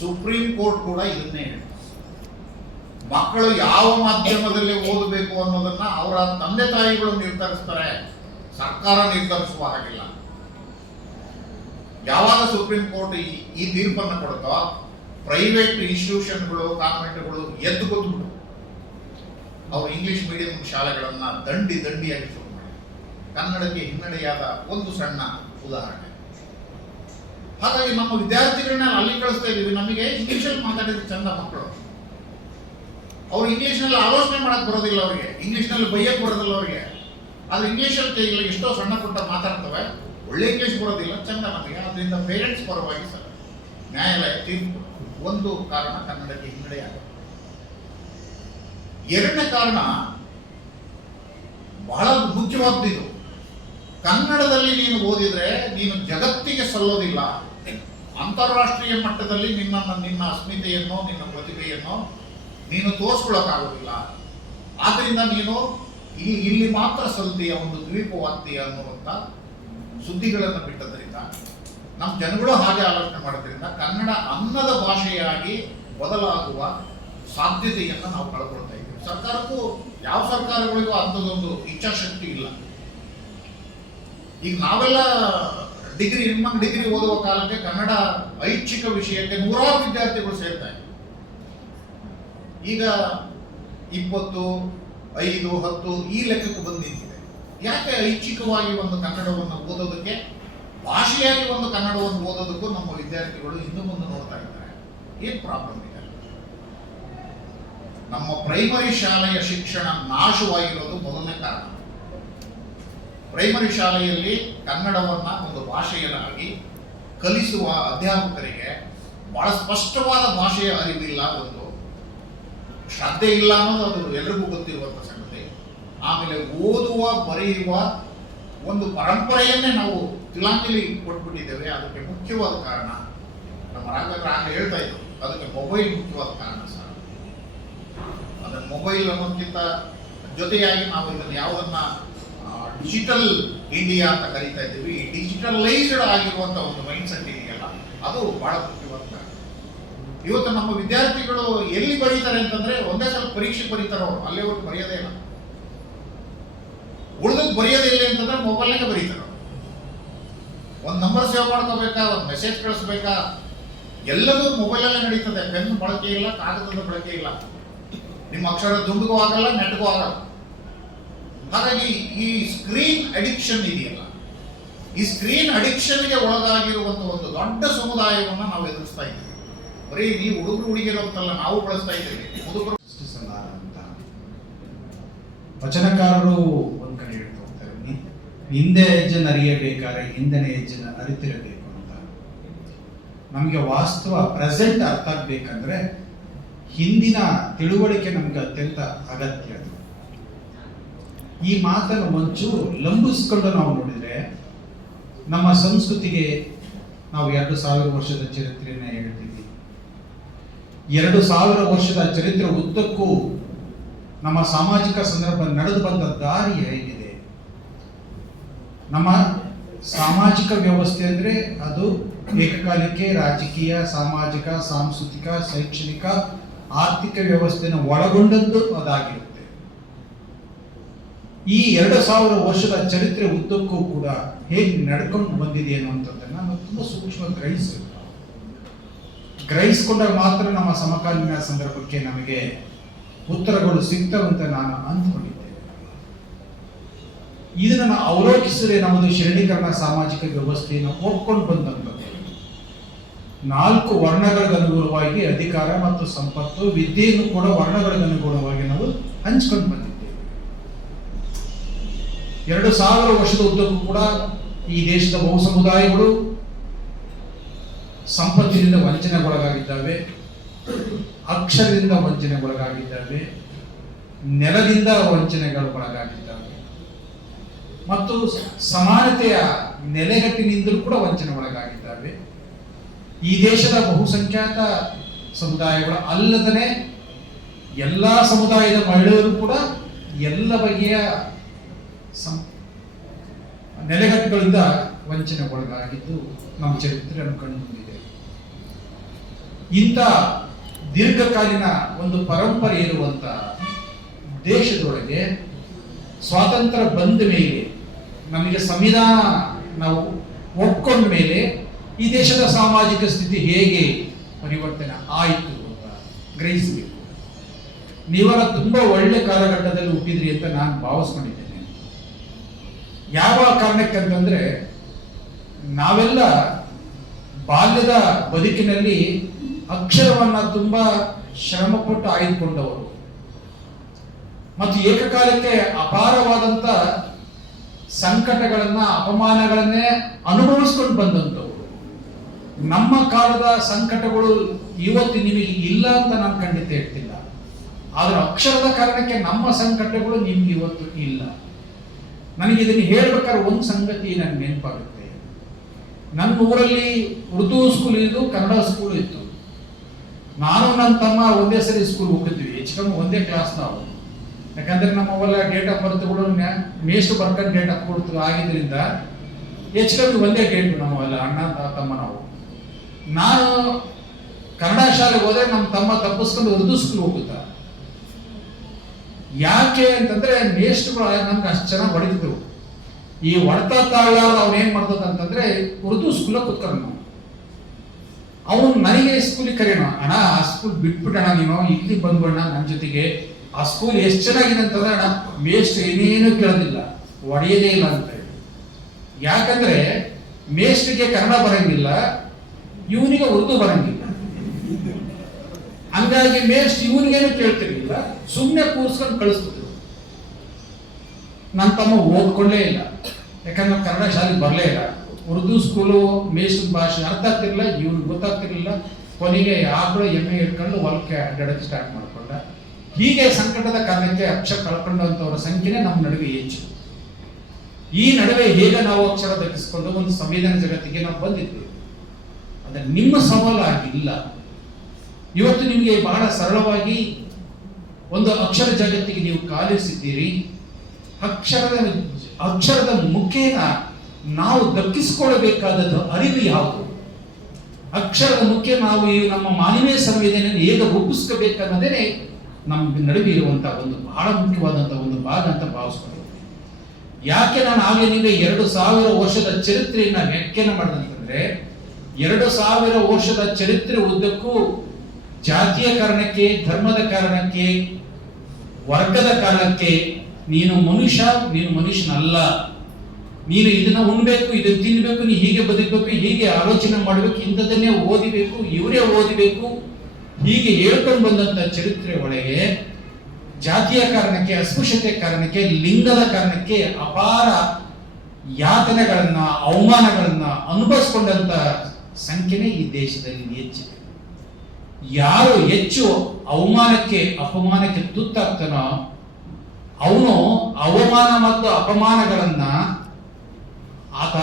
ಸುಪ್ರೀಂ ಕೋರ್ಟ್ ಕೂಡ ಇದನ್ನೇ ಹೇಳಿದೆ. ಮಕ್ಕಳು ಯಾವ ಮಾಧ್ಯಮದಲ್ಲಿ ಓದಬೇಕು ಅನ್ನೋದನ್ನ ಅವರ ತಂದೆ ತಾಯಿಗಳು ನಿರ್ಧರಿಸ್ತಾರೆ, ಸರ್ಕಾರ ನಿರ್ಧರಿಸುವ ಹಾಗಿಲ್ಲ. ಯಾವಾಗ ಸುಪ್ರೀಂ ಕೋರ್ಟ್ ಈ ತೀರ್ಪನ್ನು ಕೊಡುತ್ತೋ, ಪ್ರೈವೇಟ್ ಇನ್ಸ್ಟಿಟ್ಯೂಷನ್ಗಳು, ಕಾನ್ವೆಂಟ್ಗಳು ಎದ್ದು ಕೂತ್ಬಿಟ್ಟು ಅವರು ಇಂಗ್ಲಿಷ್ ಮೀಡಿಯಂ ಶಾಲೆಗಳನ್ನ ದಂಡಿಯಾಗಿ ಶುರು ಮಾಡಿ ಕನ್ನಡಕ್ಕೆ ಹಿನ್ನಡೆಯಾದ ಒಂದು ಸಣ್ಣ ಉದಾಹರಣೆ. ಹಾಗಾಗಿ ನಮ್ಮ ವಿದ್ಯಾರ್ಥಿಗಳನ್ನ ಅಲ್ಲಿ ಕಳಿಸ್ತಾ ಇದೀವಿ. ನಮಗೆ ಇಂಗ್ಲಿಷಲ್ಲಿ ಮಾತಾಡಿದ್ರೆ ಚಂದ ಮಕ್ಕಳು, ಅವ್ರು ಇಂಗ್ಲಿಷ್ನಲ್ಲಿ ಆಲೋಚನೆ ಮಾಡಕ್ ಬರೋದಿಲ್ಲ, ಅವರಿಗೆ ಇಂಗ್ಲಿಷ್ನಲ್ಲಿ ಬೈಯಕ್ ಬರೋದಿಲ್ಲ ಅವರಿಗೆ. ಆದ್ರೆ ಇಂಗ್ಲಿಷಲ್ಲಿ ಎಷ್ಟೋ ಸಣ್ಣ ಪುಟ್ಟ ಮಾತಾಡ್ತವೆ, ಒಳ್ಳೆ ಇಂಗ್ಲಿಷ್ ಬರೋದಿಲ್ಲ, ಚಂದ ನಮಗೆ. ಅದರಿಂದ ಪೇರೆಂಟ್ಸ್ ಪರವಾಗಿ ಸರ್ ನ್ಯಾಯಾಲಯ ತೀರ್ಪು. ಒಂದು ಕಾರಣ ಕನ್ನಡಕ್ಕೆ ಹಿನ್ನಡೆಯಾಗುತ್ತೆ. ಎರಡನೇ ಕಾರಣ ಬಹಳ ಮುಖ್ಯವಾದ್ದು. ಕನ್ನಡದಲ್ಲಿ ನೀನು ಓದಿದ್ರೆ ನೀನು ಜಗತ್ತಿಗೆ ಸಲ್ಲೋದಿಲ್ಲ. ಅಂತಾರಾಷ್ಟ್ರೀಯ ಮಟ್ಟದಲ್ಲಿ ನಿನ್ನ ಅಸ್ಮಿತೆಯನ್ನು, ನಿನ್ನ ಪ್ರತಿಭೆಯನ್ನು ನೀನು ತೋರಿಸ್ಕೊಳ್ಳೋಕ್ಕಾಗೋದಿಲ್ಲ. ಆದ್ರಿಂದ ನೀನು ಇಲ್ಲಿ ಮಾತ್ರ ಸಲ್ತೀಯ, ಒಂದು ದ್ವೀಪವಾಗ್ತೀಯ ಅನ್ನುವಂಥ ಸುದ್ದಿಗಳನ್ನು ಬಿಟ್ಟದ್ರಿಂದ, ನಮ್ಮ ಜನಗಳು ಹಾಗೆ ಆಲೋಚನೆ ಮಾಡೋದ್ರಿಂದ ಕನ್ನಡ ಅನ್ನದ ಭಾಷೆಯಾಗಿ ಬದಲಾಗುವ ಸಾಧ್ಯತೆಯನ್ನು ನಾವು ಕಳ್ಕೊಳ್ತಾ ಇದ್ದೀವಿ. ಸರ್ಕಾರಕ್ಕೂ, ಯಾವ ಸರ್ಕಾರಗಳಿಗೂ ಅಂಥದ್ದೊಂದು ಇಚ್ಛಾಶಕ್ತಿ ಇಲ್ಲ. ಈಗ ನಾವೆಲ್ಲ ನಿಮ್ಮ ಡಿಗ್ರಿ ಓದುವ ಕಾಲಕ್ಕೆ ಕನ್ನಡ ಐಚ್ಛಿಕ ವಿಷಯಕ್ಕೆ 100 ವಿದ್ಯಾರ್ಥಿಗಳು ಸೇರ್ತಾರೆ. ಈಗ 20, 5, 10 ಈ ಲೆಕ್ಕಕ್ಕೆ ಬಂದು ನಿಂತಿದೆ. ಯಾಕೆ ಐಚ್ಛಿಕವಾಗಿ ಒಂದು ಕನ್ನಡವನ್ನು ಓದೋದಕ್ಕೆ, ಭಾಷೆಯಾಗಿ ಒಂದು ಕನ್ನಡವನ್ನು ಓದೋದಕ್ಕೂ ನಮ್ಮ ವಿದ್ಯಾರ್ಥಿಗಳು ಹಿಂದೆ ಮುಂದೆ ನೋಡ್ತಾ ಇದ್ದಾರೆ? ಏನ್ ಪ್ರಾಬ್ಲಮ್ ಇದೆ? ನಮ್ಮ ಪ್ರೈಮರಿ ಶಾಲೆಯ ಶಿಕ್ಷಣ ನಾಶವಾಗಿರೋದು ಮೊದಲನೇ ಕಾರಣ. ಪ್ರೈಮರಿ ಶಾಲೆಯಲ್ಲಿ ಕನ್ನಡವನ್ನ ಒಂದು ಭಾಷೆಯನ್ನಾಗಿ ಕಲಿಸುವ ಅಧ್ಯಾಪಕರಿಗೆ ಬಹಳ ಸ್ಪಷ್ಟವಾದ ಭಾಷೆಯ ಅರಿವಿಲ್ಲ, ಒಂದು ಶ್ರದ್ಧೆ ಇಲ್ಲ ಅನ್ನೋದು ಅದು ಎಲ್ರಿಗೂ ಗೊತ್ತಿರುವಂಥ ಸಂಗತಿ. ಆಮೇಲೆ ಓದುವ ಬರೆಯುವ ಒಂದು ಪರಂಪರೆಯನ್ನೇ ನಾವು ತಿಲಾಂಜಲಿ ಕೊಟ್ಬಿಟ್ಟಿದ್ದೇವೆ. ಅದಕ್ಕೆ ಮುಖ್ಯವಾದ ಕಾರಣ ನಮ್ಮ ರಾಘವೇಂದ್ರ ಆಗ ಹೇಳ್ತಾ ಇದ್ರು, ಅದಕ್ಕೆ ಮೊಬೈಲ್ ಮುಖ್ಯವಾದ ಕಾರಣ ಸರ್. ಅದನ್ನ ಮೊಬೈಲ್ ಅನ್ನೋದಕ್ಕಿಂತ ಜೊತೆಯಾಗಿ ನಾವು ಇದನ್ನು ಯಾವುದನ್ನ ಡಿಜಿಟಲ್ ಇಂಡಿಯಾ ಅಂತ ಕರೀತಾ ಇದ್ದೀವಿ, ಈ ಡಿಜಿಟಲೈಸ್ಡ್ ಆಗಿರುವಂತ ಒಂದು ಮೈಂಡ್ ಸೆಟ್ ಇದೆಯಲ್ಲ, ಅದು ಬಹಳ ಮುಖ್ಯವಾದ ಕಾರಣ. ಇವತ್ತು ನಮ್ಮ ವಿದ್ಯಾರ್ಥಿಗಳು ಎಲ್ಲಿ ಬರೀತಾರೆ ಅಂತಂದ್ರೆ, ಒಂದೇ ಸಲ ಪರೀಕ್ಷೆ ಬರೀತಾರೋ ಅವರು, ಅಲ್ಲಿವರೆಗೂ ಬರೆಯೋದೇ ಇಲ್ಲ. ಉಳಿದಕ್ಕೆ ಬರೆಯೋದಿಲ್ಲ ಅಂತಂದ್ರೆ ಮೊಬೈಲ್ನಾಗ ಬರೀತಾರ. ಒಂದು ನಂಬರ್ ಸೇವ್ ಮಾಡ್ಕೋಬೇಕಾ, ಒಂದು ಮೆಸೇಜ್ ಕಳಿಸ್ಬೇಕಾ, ಎಲ್ಲದೂ ಮೊಬೈಲಲ್ಲೇ ನಡೀತದೆ. ಪೆನ್ ಬಳಕೆ ಇಲ್ಲ, ಕಾಗದದ ಬಳಕೆ ಇಲ್ಲ. ನಿಮ್ಮ ಅಕ್ಷರ ದುಂಡಿಗೂ ಆಗಲ್ಲ, ನೆಟ್ಗೂ ಆಗಲ್ಲ. ಹಾಗಾಗಿ ಈ ಸ್ಕ್ರೀನ್ ಅಡಿಕ್ಷನ್ ಇದೆಯಲ್ಲ, ಈ ಸ್ಕ್ರೀನ್ ಅಡಿಕ್ಷನ್ಗೆ ಒಳಗಾಗಿರುವಂತ ಒಂದು ದೊಡ್ಡ ಸಮುದಾಯವನ್ನು ನಾವು ಎದುರಿಸ್ತಾ ಇದ್ದೀವಿ. ಬರೀ ನೀವು ಹುಡುಗಿರು ಅಂತಲ್ಲ, ನಾವು ಬಳಸ್ತಾ ಇದ್ದೀವಿ. ಮುದುಕರು ಅಂತ ವಚನಕಾರರು ಒಂದ್ ಕಡೆ ಹೇಳ್ತಾ ಹೋಗ್ತಾರೆ, ಹಿಂದೆ ಹೆಜ್ಜೆನ ಅರಿಯಬೇಕಾದ್ರೆ ಹಿಂದನೇ ಹೆಜ್ಜೆನ ಅರಿತಿರಬೇಕು ಅಂತ. ನಮಗೆ ವಾಸ್ತವ ಪ್ರೆಸೆಂಟ್ ಅರ್ಥ ಆಗ್ಬೇಕಂದ್ರೆ ಹಿಂದಿನ ತಿಳುವಳಿಕೆ ನಮ್ಗೆ ಅತ್ಯಂತ ಅಗತ್ಯ. ಈ ಮಾತನ್ನು ಒಂಚೂರು ಲಂಬಿಸ್ಕೊಂಡು ನಾವು ನೋಡಿದ್ರೆ, ನಮ್ಮ ಸಂಸ್ಕೃತಿಗೆ ನಾವು 2000 ವರ್ಷದ ಚರಿತ್ರೆಯನ್ನ ಹೇಳ್ತೀವಿ. 2000 ವರ್ಷದ ಚರಿತ್ರೆ ಉದ್ದಕ್ಕೂ ನಮ್ಮ ಸಾಮಾಜಿಕ ಸಂದರ್ಭ ನಡೆದು ಬಂದ ದಾರಿ ಹೇಗಿದೆ? ನಮ್ಮ ಸಾಮಾಜಿಕ ವ್ಯವಸ್ಥೆ ಅಂದ್ರೆ ಅದು ಏಕಕಾಲಕ್ಕೆ ರಾಜಕೀಯ, ಸಾಮಾಜಿಕ, ಸಾಂಸ್ಕೃತಿಕ, ಶೈಕ್ಷಣಿಕ, ಆರ್ಥಿಕ ವ್ಯವಸ್ಥೆಯನ್ನು ಒಳಗೊಂಡದ್ದು ಅದಾಗಿರುತ್ತೆ. ಈ 2000 ವರ್ಷದ ಚರಿತ್ರೆ ಉದ್ದಕ್ಕೂ ಕೂಡ ಹೇಗೆ ನಡ್ಕೊಂಡು ಬಂದಿದೆ ಅನ್ನುವಂಥದ್ದನ್ನ ನಾವು ತುಂಬಾ ಸೂಕ್ಷ್ಮ ಗ್ರಹಿಸಬೇಕು. ಗ್ರಹಿಸಿಕೊಂಡಾಗ ಮಾತ್ರ ನಮ್ಮ ಸಮಕಾಲೀನ ಸಂದರ್ಭಕ್ಕೆ ನಮಗೆ ಉತ್ತರಗಳು ಸಿಗ್ತವಂತ ನಾನು ಅಂದ್ಕೊಂಡಿದ್ದೇನೆ. ಇದನ್ನು ನಾವು ಅವಲೋಕಿಸಿದರೆ ನಮ್ಮದು ಶರಣೀಕರಣ ಸಾಮಾಜಿಕ ವ್ಯವಸ್ಥೆಯನ್ನು ಒಪ್ಕೊಂಡು ಬಂದಂಥದ್ದು. 4 ವರ್ಣಗಳಿಗೆ ಅನುಗುಣವಾಗಿ ಅಧಿಕಾರ ಮತ್ತು ಸಂಪತ್ತು, ವಿದ್ಯೆಯನ್ನು ಕೂಡ ವರ್ಣಗಳಿಗೆ ಅನುಗುಣವಾಗಿ ನಾವು ಹಂಚ್ಕೊಂಡು ಬಂದಿದ್ದೇವೆ. 2000 ವರ್ಷದ ಉದ್ದಕ್ಕೂ ಕೂಡ ಈ ದೇಶದ ಬಹು ಸಮುದಾಯಗಳು ಸಂಪತ್ತಿನಿಂದ ವಂಚನೆಗೊಳಗಾಗಿದ್ದಾವೆ, ಅಕ್ಷರದಿಂದ ವಂಚನೆಗೊಳಗಾಗಿದ್ದಾವೆ, ನೆಲದಿಂದ ವಂಚನೆಗೊಳಗಾಗಿದ್ದಾವೆ ಮತ್ತು ಸಮಾನತೆಯ ನೆಲೆಗಟ್ಟಿನಿಂದಲೂ ಕೂಡ ವಂಚನೆಗೊಳಗಾಗಿದ್ದಾವೆ. ಈ ದೇಶದ ಬಹುಸಂಖ್ಯಾತ ಸಮುದಾಯಗಳು ಅಲ್ಲದೇ ಎಲ್ಲ ಸಮುದಾಯದ ಮಹಿಳೆಯರು ಕೂಡ ಎಲ್ಲ ಬಗೆಯ ನೆಲೆಗಟ್ಟುಗಳಿಂದ ವಂಚನೆಗೊಳಗಾಗಿದ್ದು ನಮ್ಮ ಚರಿತ್ರೆಯನ್ನು ಕಂಡುಬಂದಿದೆ. ಇಂಥ ದೀರ್ಘಕಾಲೀನ ಒಂದು ಪರಂಪರೆ ಇರುವಂತ ದೇಶದೊಳಗೆ ಸ್ವಾತಂತ್ರ್ಯ ಬಂದ ಮೇಲೆ ನಮಗೆ ಸಂವಿಧಾನ ನಾವು ಒಪ್ಕೊಂಡ ಮೇಲೆ ಈ ದೇಶದ ಸಾಮಾಜಿಕ ಸ್ಥಿತಿ ಹೇಗೆ ಪರಿವರ್ತನೆ ಆಯಿತು ಅಂತ ಗ್ರಹಿಸಬೇಕು. ನೀವೆಲ್ಲ ತುಂಬಾ ಒಳ್ಳೆ ಕಾಲಘಟ್ಟದಲ್ಲಿ ಹುಟ್ಟಿದ್ರಿ ಅಂತ ನಾನು ಭಾವಿಸ್ಕೊಂಡಿದ್ದೇನೆ. ಯಾವ ಕಾರಣಕ್ಕಂತಂದ್ರೆ ನಾವೆಲ್ಲ ಬಾಲ್ಯದ ಬದುಕಿನಲ್ಲಿ ಅಕ್ಷರವನ್ನ ತುಂಬಾ ಶ್ರಮಪಟ್ಟು ಆಯ್ದುಕೊಂಡವರು ಮತ್ತು ಏಕಕಾಲಕ್ಕೆ ಅಪಾರವಾದಂತ ಸಂಕಟಗಳನ್ನ ಅಪಮಾನಗಳನ್ನೇ ಅನುಭವಿಸ್ಕೊಂಡು ಬಂದಂಥವ್ರು. ನಮ್ಮ ಕಾಲದ ಸಂಕಟಗಳು ಇವತ್ತು ನಿಮಗೆ ಇಲ್ಲ ಅಂತ ನಾನು ಖಂಡಿತ ಹೇಳ್ತಿಲ್ಲ, ಆದ್ರೆ ಅಕ್ಷರದ ಕಾರಣಕ್ಕೆ ನಮ್ಮ ಸಂಕಟಗಳು ನಿಮ್ಗೆ ಇವತ್ತು ಇಲ್ಲ. ನನಗೆ ಇದನ್ನು ಹೇಳ್ಬೇಕಾದ್ರೆ ಒಂದು ಸಂಗತಿ ನನಗೆ ನೆನಪಾಗುತ್ತೆ. ನನ್ನ ಊರಲ್ಲಿ ಉರ್ದು ಸ್ಕೂಲ್ ಇದ್ದು, ಕನ್ನಡ ಸ್ಕೂಲ್ ಇತ್ತು. ನಾನು ನನ್ನ ತಮ್ಮ ಒಂದೇ ಸರಿ ಸ್ಕೂಲ್ ಹೋಗಿದ್ವಿ, ಹೆಚ್ಚು ಕಮ್ಮಿ ಒಂದೇ ಕ್ಲಾಸ್ ನಾವು. ಯಾಕಂದ್ರೆ ನಮ್ಮವೆಲ್ಲ ಡೇಟ್ ಆಫ್ ಬರ್ತ್ಗಳು ಮೇಸ್ಟ್ ಬರ್ಕನ್ ಡೇಟ್ ಆಫ್ ಬರ್ತ್ ಆಗಿದ್ರಿಂದ ಹೆಚ್ಚು ಕಮ್ಮಿ ಒಂದೇ ಡೇಟ್ ನಾವೆಲ್ಲ ಅಣ್ಣ ತಮ್ಮ ನಾವು. ನಾನು ಕನ್ನಡ ಶಾಲೆಗೆ ಹೋದ್ರೆ ನಮ್ಮ ತಮ್ಮ ತಪ್ಪಿಸ್ಕೊಂಡು ಉರ್ದು ಸ್ಕೂಲ್ ಹೋಗುತ್ತ. ಯಾಕೆ ಅಂತಂದ್ರೆ ಮೇಸ್ಟ್ಗಳು ನಮ್ಗೆ ಅಷ್ಟು ಚೆನ್ನಾಗಿ ಹೊಡಿತಿದ್ರು. ಈ ಹೊಡ್ತಾ ತಾಳಾರ ಅವ್ರು ಏನ್ ಮಾಡ್ತದ ಅಂತಂದ್ರೆ ಉರ್ದು ಸ್ಕೂಲ ಕೂತ್ಕೊಂಡು ನಾವು ಅವನು ನನಗೆ ಸ್ಕೂಲಿಗೆ ಕರೆಯೋಣ, ಅಣ್ಣ ಆ ಸ್ಕೂಲ್ ಬಿಟ್ಬಿಟ್ಟಣ, ನೀನು ಇಲ್ಲಿ ಬಂದ್ಬಿಡೋಣ ನನ್ನ ಜೊತೆಗೆ. ಆ ಸ್ಕೂಲ್ ಎಷ್ಟು ಚೆನ್ನಾಗಿದೆ ಅಂತಂದ್ರೆ ಅಣ್ಣ ಮೇಸ್ಟ್ ಏನೇನು ಕೇಳೋದಿಲ್ಲ, ಹೊಡೆಯೋದೇ ಇಲ್ಲ ಅಂತ ಹೇಳಿ. ಯಾಕಂದ್ರೆ ಮೇಸ್ಟ್ಗೆ ಕನ್ನಡ ಬರಂಗಿಲ್ಲ, ಇವನಿಗೆ ಉರ್ದು ಬರಂಗಿಲ್ಲ. ಹಂಗಾಗಿ ಮೇಸ್ಟ್ ಇವನಿಗೇನು ಕೇಳ್ತಿರ್ಲಿಲ್ಲ, ಸುಮ್ಮನೆ ಕೂರ್ಸ್ಕೊಂಡು ಕಳಿಸ್ತಿದ್ರು. ನನ್ನ ತಮ್ಮ ಓದ್ಕೊಳ್ಳೇ ಇಲ್ಲ, ಯಾಕಂದ್ರೆ ಕನ್ನಡ ಶಾಲೆಗೆ ಬರಲೇ ಇಲ್ಲ. ಉರ್ದು ಸ್ಕೂಲು ಮೇಸ್ಟ್ ಭಾಷೆ ಅರ್ಥ ಆಗ್ತಿರ್ಲಿಲ್ಲ, ಇವ್ನಿಗೆ ಗೊತ್ತಾಗ್ತಿರ್ಲಿಲ್ಲ. ಕೊನೆಗೆ ಆಕಳು ಎಮ್ಮೆ ಇಟ್ಕೊಂಡು ಹೊಲಕ್ಕೆ ಅಡ್ಡಾಡಕ್ಕೆ ಸ್ಟಾರ್ಟ್ ಮಾಡ್ಕೊಂಡ. ಹೀಗೆ ಸಂಕಟದ ಕಾರಣಕ್ಕೆ ಅಕ್ಷರ ಕಳ್ಕೊಂಡಂತವರ ಸಂಖ್ಯೆನೇ ನಮ್ಮ ನಡುವೆ ಹೆಚ್ಚು. ಈ ನಡುವೆ ಹೇಗೆ ನಾವು ಅಕ್ಷರ ದಕ್ಕಿಸಿಕೊಂಡು ಒಂದು ಸಂವಿಧಾನ ಜಗತ್ತಿಗೆ ನಾವು ಬಂದಿದ್ದೇವೆ. ಅದ ನಿಮ್ಮ ಸವಾಲಾಗಿಲ್ಲ. ಇವತ್ತು ನಿಮಗೆ ಬಹಳ ಸರಳವಾಗಿ ಒಂದು ಅಕ್ಷರ ಜಗತ್ತಿಗೆ ನೀವು ಕಾಲಿರಿಸಿದ್ದೀರಿ. ಅಕ್ಷರದ ಮುಖೇನ ನಾವು ದಕ್ಕಿಸಿಕೊಳ್ಳಬೇಕಾದದ್ದು ಅರಿವು ಯಾವುದು? ಅಕ್ಷರದ ಮುಖ್ಯ ನಾವು ನಮ್ಮ ಮಾನವೀಯ ಸಂವೇದನೆಯನ್ನು ಹೇಗೆ ರೂಪಿಸ್ಕೋಬೇಕನ್ನೋದೇ ನಮ್ಮ ನಡುವೆ ಇರುವಂತಹ ಒಂದು ಬಹಳ ಮುಖ್ಯವಾದಂತಹ ಒಂದು ಭಾಗ ಅಂತ ಭಾವಿಸ್ಕೊಂಡು. ಯಾಕೆ ನಾನು ಆಗಲೇ ನಿಮಗೆ 2000 ವರ್ಷದ ಚರಿತ್ರೆಯನ್ನ ವ್ಯಾಖ್ಯಾನ ಮಾಡಿದಂತಂದ್ರೆ, 2000 ವರ್ಷದ ಚರಿತ್ರೆ ಉದ್ದಕ್ಕೂ ಜಾತಿಯ ಕಾರಣಕ್ಕೆ, ಧರ್ಮದ ಕಾರಣಕ್ಕೆ, ವರ್ಗದ ಕಾರಣಕ್ಕೆ ನೀನು ಮನುಷ್ಯನಲ್ಲ, ನೀನು ಇದನ್ನ ಉಣ್ಬೇಕು, ಇದನ್ನ ತಿನ್ಬೇಕು, ನೀ ಹೀಗೆ ಬದುಕಬೇಕು, ಹೀಗೆ ಆಲೋಚನೆ ಮಾಡಬೇಕು, ಇಂಥದನ್ನೇ ಓದಿಬೇಕು, ಇವರೇ ಓದಿಬೇಕು, ಹೀಗೆ ಹೇಳ್ಕೊಂಡು ಬಂದಂತ ಚರಿತ್ರೆ ಒಳಗೆ ಜಾತಿಯ ಕಾರಣಕ್ಕೆ, ಅಸ್ಪೃಶ್ಯತೆ ಕಾರಣಕ್ಕೆ, ಲಿಂಗದ ಕಾರಣಕ್ಕೆ ಅಪಾರ ಯಾತನೆಗಳನ್ನ, ಅವಮಾನಗಳನ್ನ ಅನುಭವಿಸ್ಕೊಂಡಂತ ಸಂಖ್ಯೆನೇ ಈ ದೇಶದಲ್ಲಿ ಹೆಚ್ಚಿದೆ. ಯಾರು ಹೆಚ್ಚು ಅವಮಾನಕ್ಕೆ, ಅಪಮಾನಕ್ಕೆ ತುತ್ತಾಗ್ತಾನೋ ಅವನು ಅವಮಾನ ಮತ್ತು ಅಪಮಾನಗಳನ್ನ ಆತ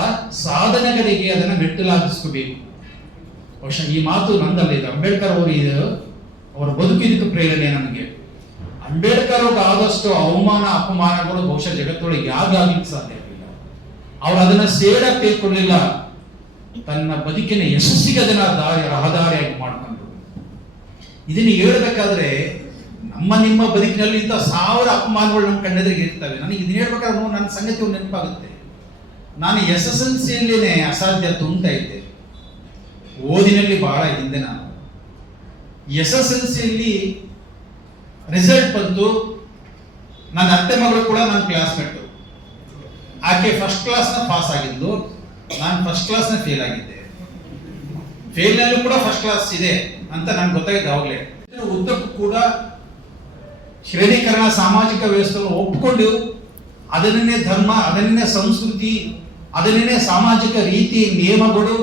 ಸಾಧನೆಗಳಿಗೆ ಅದನ್ನ ಮೆಟ್ಟಲಾಗಿಸ್ಕೋಬೇಕು. ಬಹುಶಃ ಈ ಮಾತು ನಂದಲ್ಲ, ಇದು ಅಂಬೇಡ್ಕರ್ ಅವರು ಅವರ ಬದುಕಿದಕ್ಕೆ ಪ್ರೇರಣೆ ನಮಗೆ. ಅಂಬೇಡ್ಕರ್ ಅವ್ರಿಗೆ ಆದಷ್ಟು ಅವಮಾನ ಅಪಮಾನಗಳು ಬಹುಶಃ ಜಗತ್ತೊಳಗೆ ಯಾವ್ದಾಗ್ಲಿಕ್ಕೆ ಸಾಧ್ಯ ಇರಲಿಲ್ಲ. ಅವ್ರು ಅದನ್ನ ಸೇಡಕ್ಕೆ ತೆಗೆದುಕೊಳ್ಳಿಲ್ಲ, ತನ್ನ ಬದುಕಿನ ಯಶಸ್ಸಿಗೆ ಅದನ್ನ ರಹದಾರಿಯಾಗಿ ಮಾಡ್ಕೊಂಡ್ರು. ಇದನ್ನ ಹೇಳ್ಬೇಕಾದ್ರೆ ನಿಮ್ಮ ಬದುಕಿನಲ್ಲಿ ಇಂಥ 1000 ಅಪಮಾನಗಳು ನಮ್ಮ ಕಣ್ಣೆದುರಿಗೆ ಇರ್ತವೆ. ನನಗೆ ಇದನ್ನ ಹೇಳ್ಬೇಕಾದ್ರೆ ನನ್ನ ಸಂಗತಿ ಒಂದು ನೆನಪಾಗುತ್ತೆ. ನಾನು SSLCಯಲ್ಲೇನೆ ಅಸಾಧ್ಯ ತುಂಬ್ತಾ ಇದ್ದೆ, ಓದಿನಲ್ಲಿ ಬಹಳ ಹಿಂದೆ. ನಾನು SSLCಯಲ್ಲಿ ರಿಸಲ್ಟ್ ಬಂತು. ನನ್ನ ಅತ್ತೆ ಮಗಳು ಕೂಡ ನನ್ನ ಕ್ಲಾಸ್ಮೇಟು. ಆಕೆ ಫಸ್ಟ್ ಕ್ಲಾಸ್ನ ಪಾಸ್ ಆಗಿದ್ದು, ನಾನು ಫಸ್ಟ್ ಕ್ಲಾಸ್ನ ಫೇಲ್ ಆಗಿದ್ದೆ. ಫೇಲ್ನಲ್ಲೂ ಕೂಡ ಫಸ್ಟ್ ಕ್ಲಾಸ್ ಇದೆ ಅಂತ ನನ್ಗೆ ಗೊತ್ತಾಗಿದೆ ಅವಾಗಲೇ. ಉದ್ದಕ್ಕೂ ಕೂಡ ಶ್ರೇಣೀಕರಣ ಸಾಮಾಜಿಕ ವ್ಯವಸ್ಥೆಯನ್ನು ಒಪ್ಪಿಕೊಂಡು ಅದನ್ನೇ ಧರ್ಮ, ಅದನ್ನೇ ಸಂಸ್ಕೃತಿ, ಅದನ್ನೇ ಸಾಮಾಜಿಕ ರೀತಿ ನಿಯಮಗಳು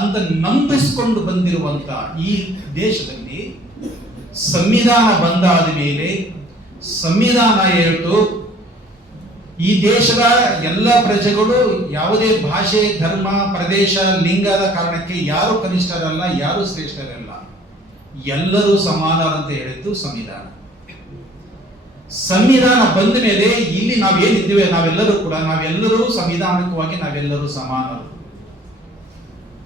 ಅಂತ ನಂಬಿಸಿಕೊಂಡು ಬಂದಿರುವಂತ ಈ ದೇಶದಲ್ಲಿ ಸಂವಿಧಾನ ಬಂದಾದ ಮೇಲೆ ಸಂವಿಧಾನ ಹೇಳ್ತು ಈ ದೇಶದ ಎಲ್ಲ ಪ್ರಜೆಗಳು ಯಾವುದೇ ಭಾಷೆ, ಧರ್ಮ, ಪ್ರದೇಶ, ಲಿಂಗದ ಕಾರಣಕ್ಕೆ ಯಾರು ಕನಿಷ್ಠರಲ್ಲ, ಯಾರು ಶ್ರೇಷ್ಠರಲ್ಲ, ಎಲ್ಲರೂ ಸಮಾನರಂತ ಹೇಳಿದ್ದು ಸಂವಿಧಾನ. ಸಂವಿಧಾನ ಬಂದ ಮೇಲೆ ಇಲ್ಲಿ ನಾವೇನಿದ್ದೇವೆ ನಾವೆಲ್ಲರೂ ಸಂವಿಧಾನಿಕವಾಗಿ ನಾವೆಲ್ಲರೂ ಸಮಾನರು.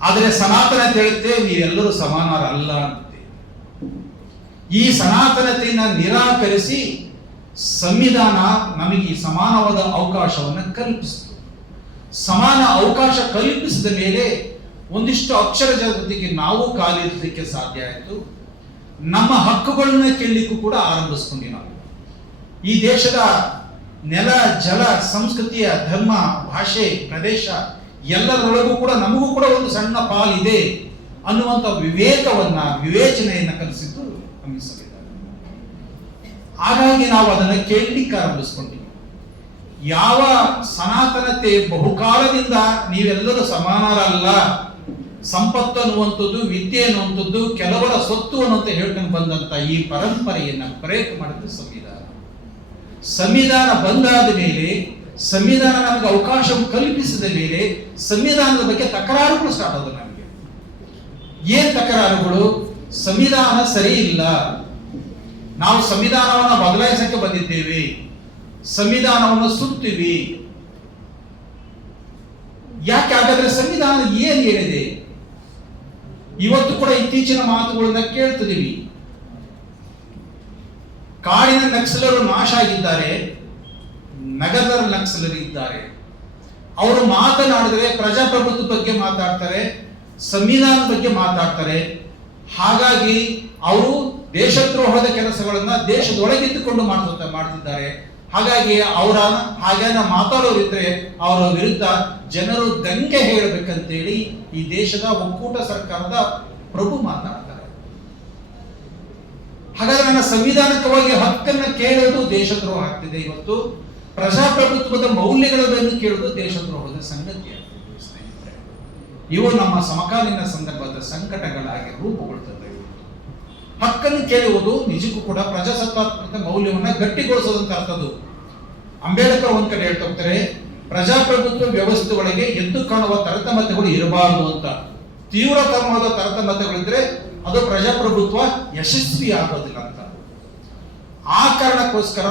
ಆದರೆ ಸನಾತನ ಅಂತ ಹೇಳುತ್ತೆ ನೀವೆಲ್ಲರೂ ಸಮಾನರಲ್ಲ ಅಂತೆ. ಈ ಸನಾತನತೆಯನ್ನು ನಿರಾಕರಿಸಿ ಸಂವಿಧಾನ ನಮಗೆ ಈ ಸಮಾನವಾದ ಅವಕಾಶವನ್ನು ಕಲ್ಪಿಸಿತು. ಸಮಾನ ಅವಕಾಶ ಕಲ್ಪಿಸಿದ ಮೇಲೆ ಒಂದಿಷ್ಟು ಅಕ್ಷರ ಜಗತ್ತಿಗೆ ನಾವು ಕಾಲಿಡಲಿಕ್ಕೆ ಸಾಧ್ಯ ಆಯಿತು. ನಮ್ಮ ಹಕ್ಕುಗಳನ್ನ ಕೇಳಲಿಕ್ಕೂ ಕೂಡ ಆರಂಭಿಸ್ಕೊಂಡಿ. ನಾವು ಈ ದೇಶದ ನೆಲ, ಜಲ, ಸಂಸ್ಕೃತಿಯ, ಧರ್ಮ, ಭಾಷೆ, ಪ್ರದೇಶ ಎಲ್ಲರೊಳಗೂ ಕೂಡ ನಮಗೂ ಕೂಡ ಒಂದು ಸಣ್ಣ ಪಾಲಿದೆ ಅನ್ನುವಂಥ ವಿವೇಚನೆಯನ್ನ ಕಲಿಸಿದ್ದು ನಮಗೆ ಸಂವಿಧಾನ. ಹಾಗಾಗಿ ನಾವು ಅದನ್ನು ಕೇಳಲಿಕ್ಕೆ ಆರಂಭಿಸ್ಕೊಂಡ್ವಿ. ಯಾವ ಸನಾತನತೆ ಬಹುಕಾಲದಿಂದ ನೀವೆಲ್ಲರೂ ಸಮಾನರಲ್ಲ, ಸಂಪತ್ತು ಅನ್ನುವಂಥದ್ದು, ವಿದ್ಯೆ ಅನ್ನುವಂಥದ್ದು ಕೆಲವರ ಸೊತ್ತು ಅನ್ನುವಂತ ಹೇಳ್ಕೊಂಡು ಬಂದಂತ ಈ ಪರಂಪರೆಯನ್ನ ಬ್ರೇಕ್ ಮಾಡಿದ್ದು ಸಂವಿಧಾನ. ಸಂವಿಧಾನ ಬಂದಾದ ಮೇಲೆ, ಸಂವಿಧಾನ ನಮಗೆ ಅವಕಾಶ ಕಲ್ಪಿಸಿದ ಮೇಲೆ ಸಂವಿಧಾನದ ಬಗ್ಗೆ ತಕರಾರುಗಳು ಸ್ಟಾರ್ಟ್ ಆದವು. ನಮಗೆ ಏನ್ ತಕರಾರುಗಳು? ಸಂವಿಧಾನ ಸರಿ ಇಲ್ಲ, ನಾವು ಸಂವಿಧಾನವನ್ನು ಬದಲಾಯಿಸಕ್ಕೆ ಬಂದಿದ್ದೇವೆ, ಸಂವಿಧಾನವನ್ನು ಸುತ್ತೀವಿ. ಯಾಕೆ ಹಾಗಾದ್ರೆ ಸಂವಿಧಾನ ಏನ್ ಹೇಳಿದೆ? ಇವತ್ತು ಕೂಡ ಇತ್ತೀಚಿನ ಮಾತುಗಳನ್ನ ಕೇಳ್ತಿದೀವಿ. ಕಾಡಿನ ನಕ್ಸಲರು ನಾಶ ಆಗಿದ್ದಾರೆ, ನಗರದ ನಕ್ಸಲರು ಇದ್ದಾರೆ. ಅವರು ಮಾತನಾಡಿದ್ರೆ ಪ್ರಜಾಪ್ರಭುತ್ವ ಬಗ್ಗೆ ಮಾತಾಡ್ತಾರೆ, ಸಂವಿಧಾನದ ಬಗ್ಗೆ ಮಾತಾಡ್ತಾರೆ. ಹಾಗಾಗಿ ಅವರು ದೇಶದ್ರೋಹದ ಕೆಲಸಗಳನ್ನ ದೇಶದೊಳಗಿದ್ದುಕೊಂಡು ಮಾಡ್ತಿದ್ದಾರೆ. ಹಾಗಾಗಿ ಹಾಗೇನ ಮಾತಾಡೋರಿದ್ರೆ ಅವರ ವಿರುದ್ಧ ಜನರು ದಂಗೆ ಹೇಳಬೇಕಂತೇಳಿ ಈ ದೇಶದ ಒಕ್ಕೂಟ ಸರ್ಕಾರದ ಪ್ರಭು ಮಾತನಾಡ್ತಾರೆ. ಹಾಗಾದ್ರೆ ನನ್ನ ಸಂವಿಧಾನಿಕವಾಗಿ ಹಕ್ಕನ್ನು ಕೇಳೋದು ದೇಶದ್ರೋಹ ಆಗ್ತಿದೆ. ಇವತ್ತು ಪ್ರಜಾಪ್ರಭುತ್ವದ ಮೌಲ್ಯಗಳನ್ನು ಕೇಳೋದು ದೇಶದ್ರೋಹದ ಸಂಗತಿ ಆಗ್ತಿದೆ. ಸ್ನೇಹಿತರೆ, ಇವು ನಮ್ಮ ಸಮಕಾಲೀನ ಸಂದರ್ಭದ ಸಂಕಟಗಳಾಗಿ ರೂಪುಗೊಳ್ತದೆ. ಹಕ್ಕನ್ನು ಕೇಳುವುದು ನಿಜಕ್ಕೂ ಕೂಡ ಪ್ರಜಾಸತ್ತಾತ್ಮಕ ಮೌಲ್ಯವನ್ನ ಗಟ್ಟಿಗೊಳಿಸೋದಂತ ಅರ್ಥದ್ದು. ಅಂಬೇಡ್ಕರ್ ಒಂದ್ ಕಡೆ ಹೇಳ್ತಾ ಹೋಗ್ತಾರೆ, ಪ್ರಜಾಪ್ರಭುತ್ವ ವ್ಯವಸ್ಥೆ ಒಳಗೆ ಎದ್ದು ಕಾಣುವ ತಾರತಮ್ಯಗಳು ಇರಬಾರದು ಅಂತ. ತೀವ್ರತರವಾದ ತಾರತಮ್ಯಗಳಿದ್ರೆ ಅದು ಪ್ರಜಾಪ್ರಭುತ್ವ ಯಶಸ್ವಿ ಆಗೋದಿಲ್ಲ ಅಂತ. ಆ ಕಾರಣಕ್ಕೋಸ್ಕರ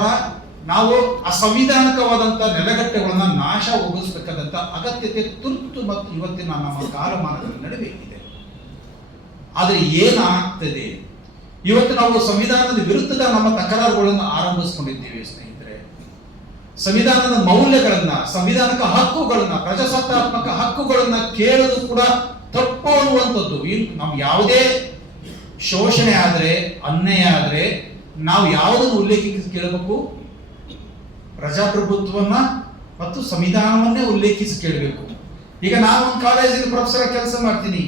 ನಾವು ಅಸಂವಿಧಾನಿಕವಾದಂತ ನೆಲೆಗಟ್ಟೆಗಳನ್ನ ನಾಶಗೊಳಿಸಬೇಕಾದಂತ ಅಗತ್ಯತೆ ತುರ್ತು ಮತ್ತು ಇವತ್ತಿನ ನಮ್ಮ ಕಾಲಮಾನಗಳ ನಡುವೆ ಇದೆ. ಆದ್ರೆ ಏನಾಗ್ತದೆ? ಇವತ್ತು ನಾವು ಸಂವಿಧಾನದ ವಿರುದ್ಧದ ನಮ್ಮ ತಕರಾರುಗಳನ್ನು ಆರಂಭಿಸಿಕೊಂಡಿದ್ದೇವೆ ಸ್ನೇಹಿತರೆ. ಸಂವಿಧಾನದ ಮೌಲ್ಯಗಳನ್ನ, ಸಂವಿಧಾನಿಕ ಹಕ್ಕುಗಳನ್ನ, ಪ್ರಜಾಸತ್ತಾತ್ಮಕ ಹಕ್ಕುಗಳನ್ನ ಕೇಳೋದು ಕೂಡ ತಪ್ಪು ಅನ್ನುವಂಥದ್ದು. ನಾವು ಯಾವುದೇ ಶೋಷಣೆ ಆದ್ರೆ, ಅನ್ಯಾಯ ಆದ್ರೆ ನಾವು ಯಾವುದನ್ನು ಉಲ್ಲೇಖಿಸಿ ಕೇಳಬೇಕು? ಪ್ರಜಾಪ್ರಭುತ್ವವನ್ನ ಮತ್ತು ಸಂವಿಧಾನವನ್ನೇ ಉಲ್ಲೇಖಿಸಿ ಕೇಳಬೇಕು. ಈಗ ನಾನು ಒಂದು ಕಾಲೇಜಿಗೆ ಪ್ರೊಫೆಸರ್ ಕೆಲಸ ಮಾಡ್ತೀನಿ,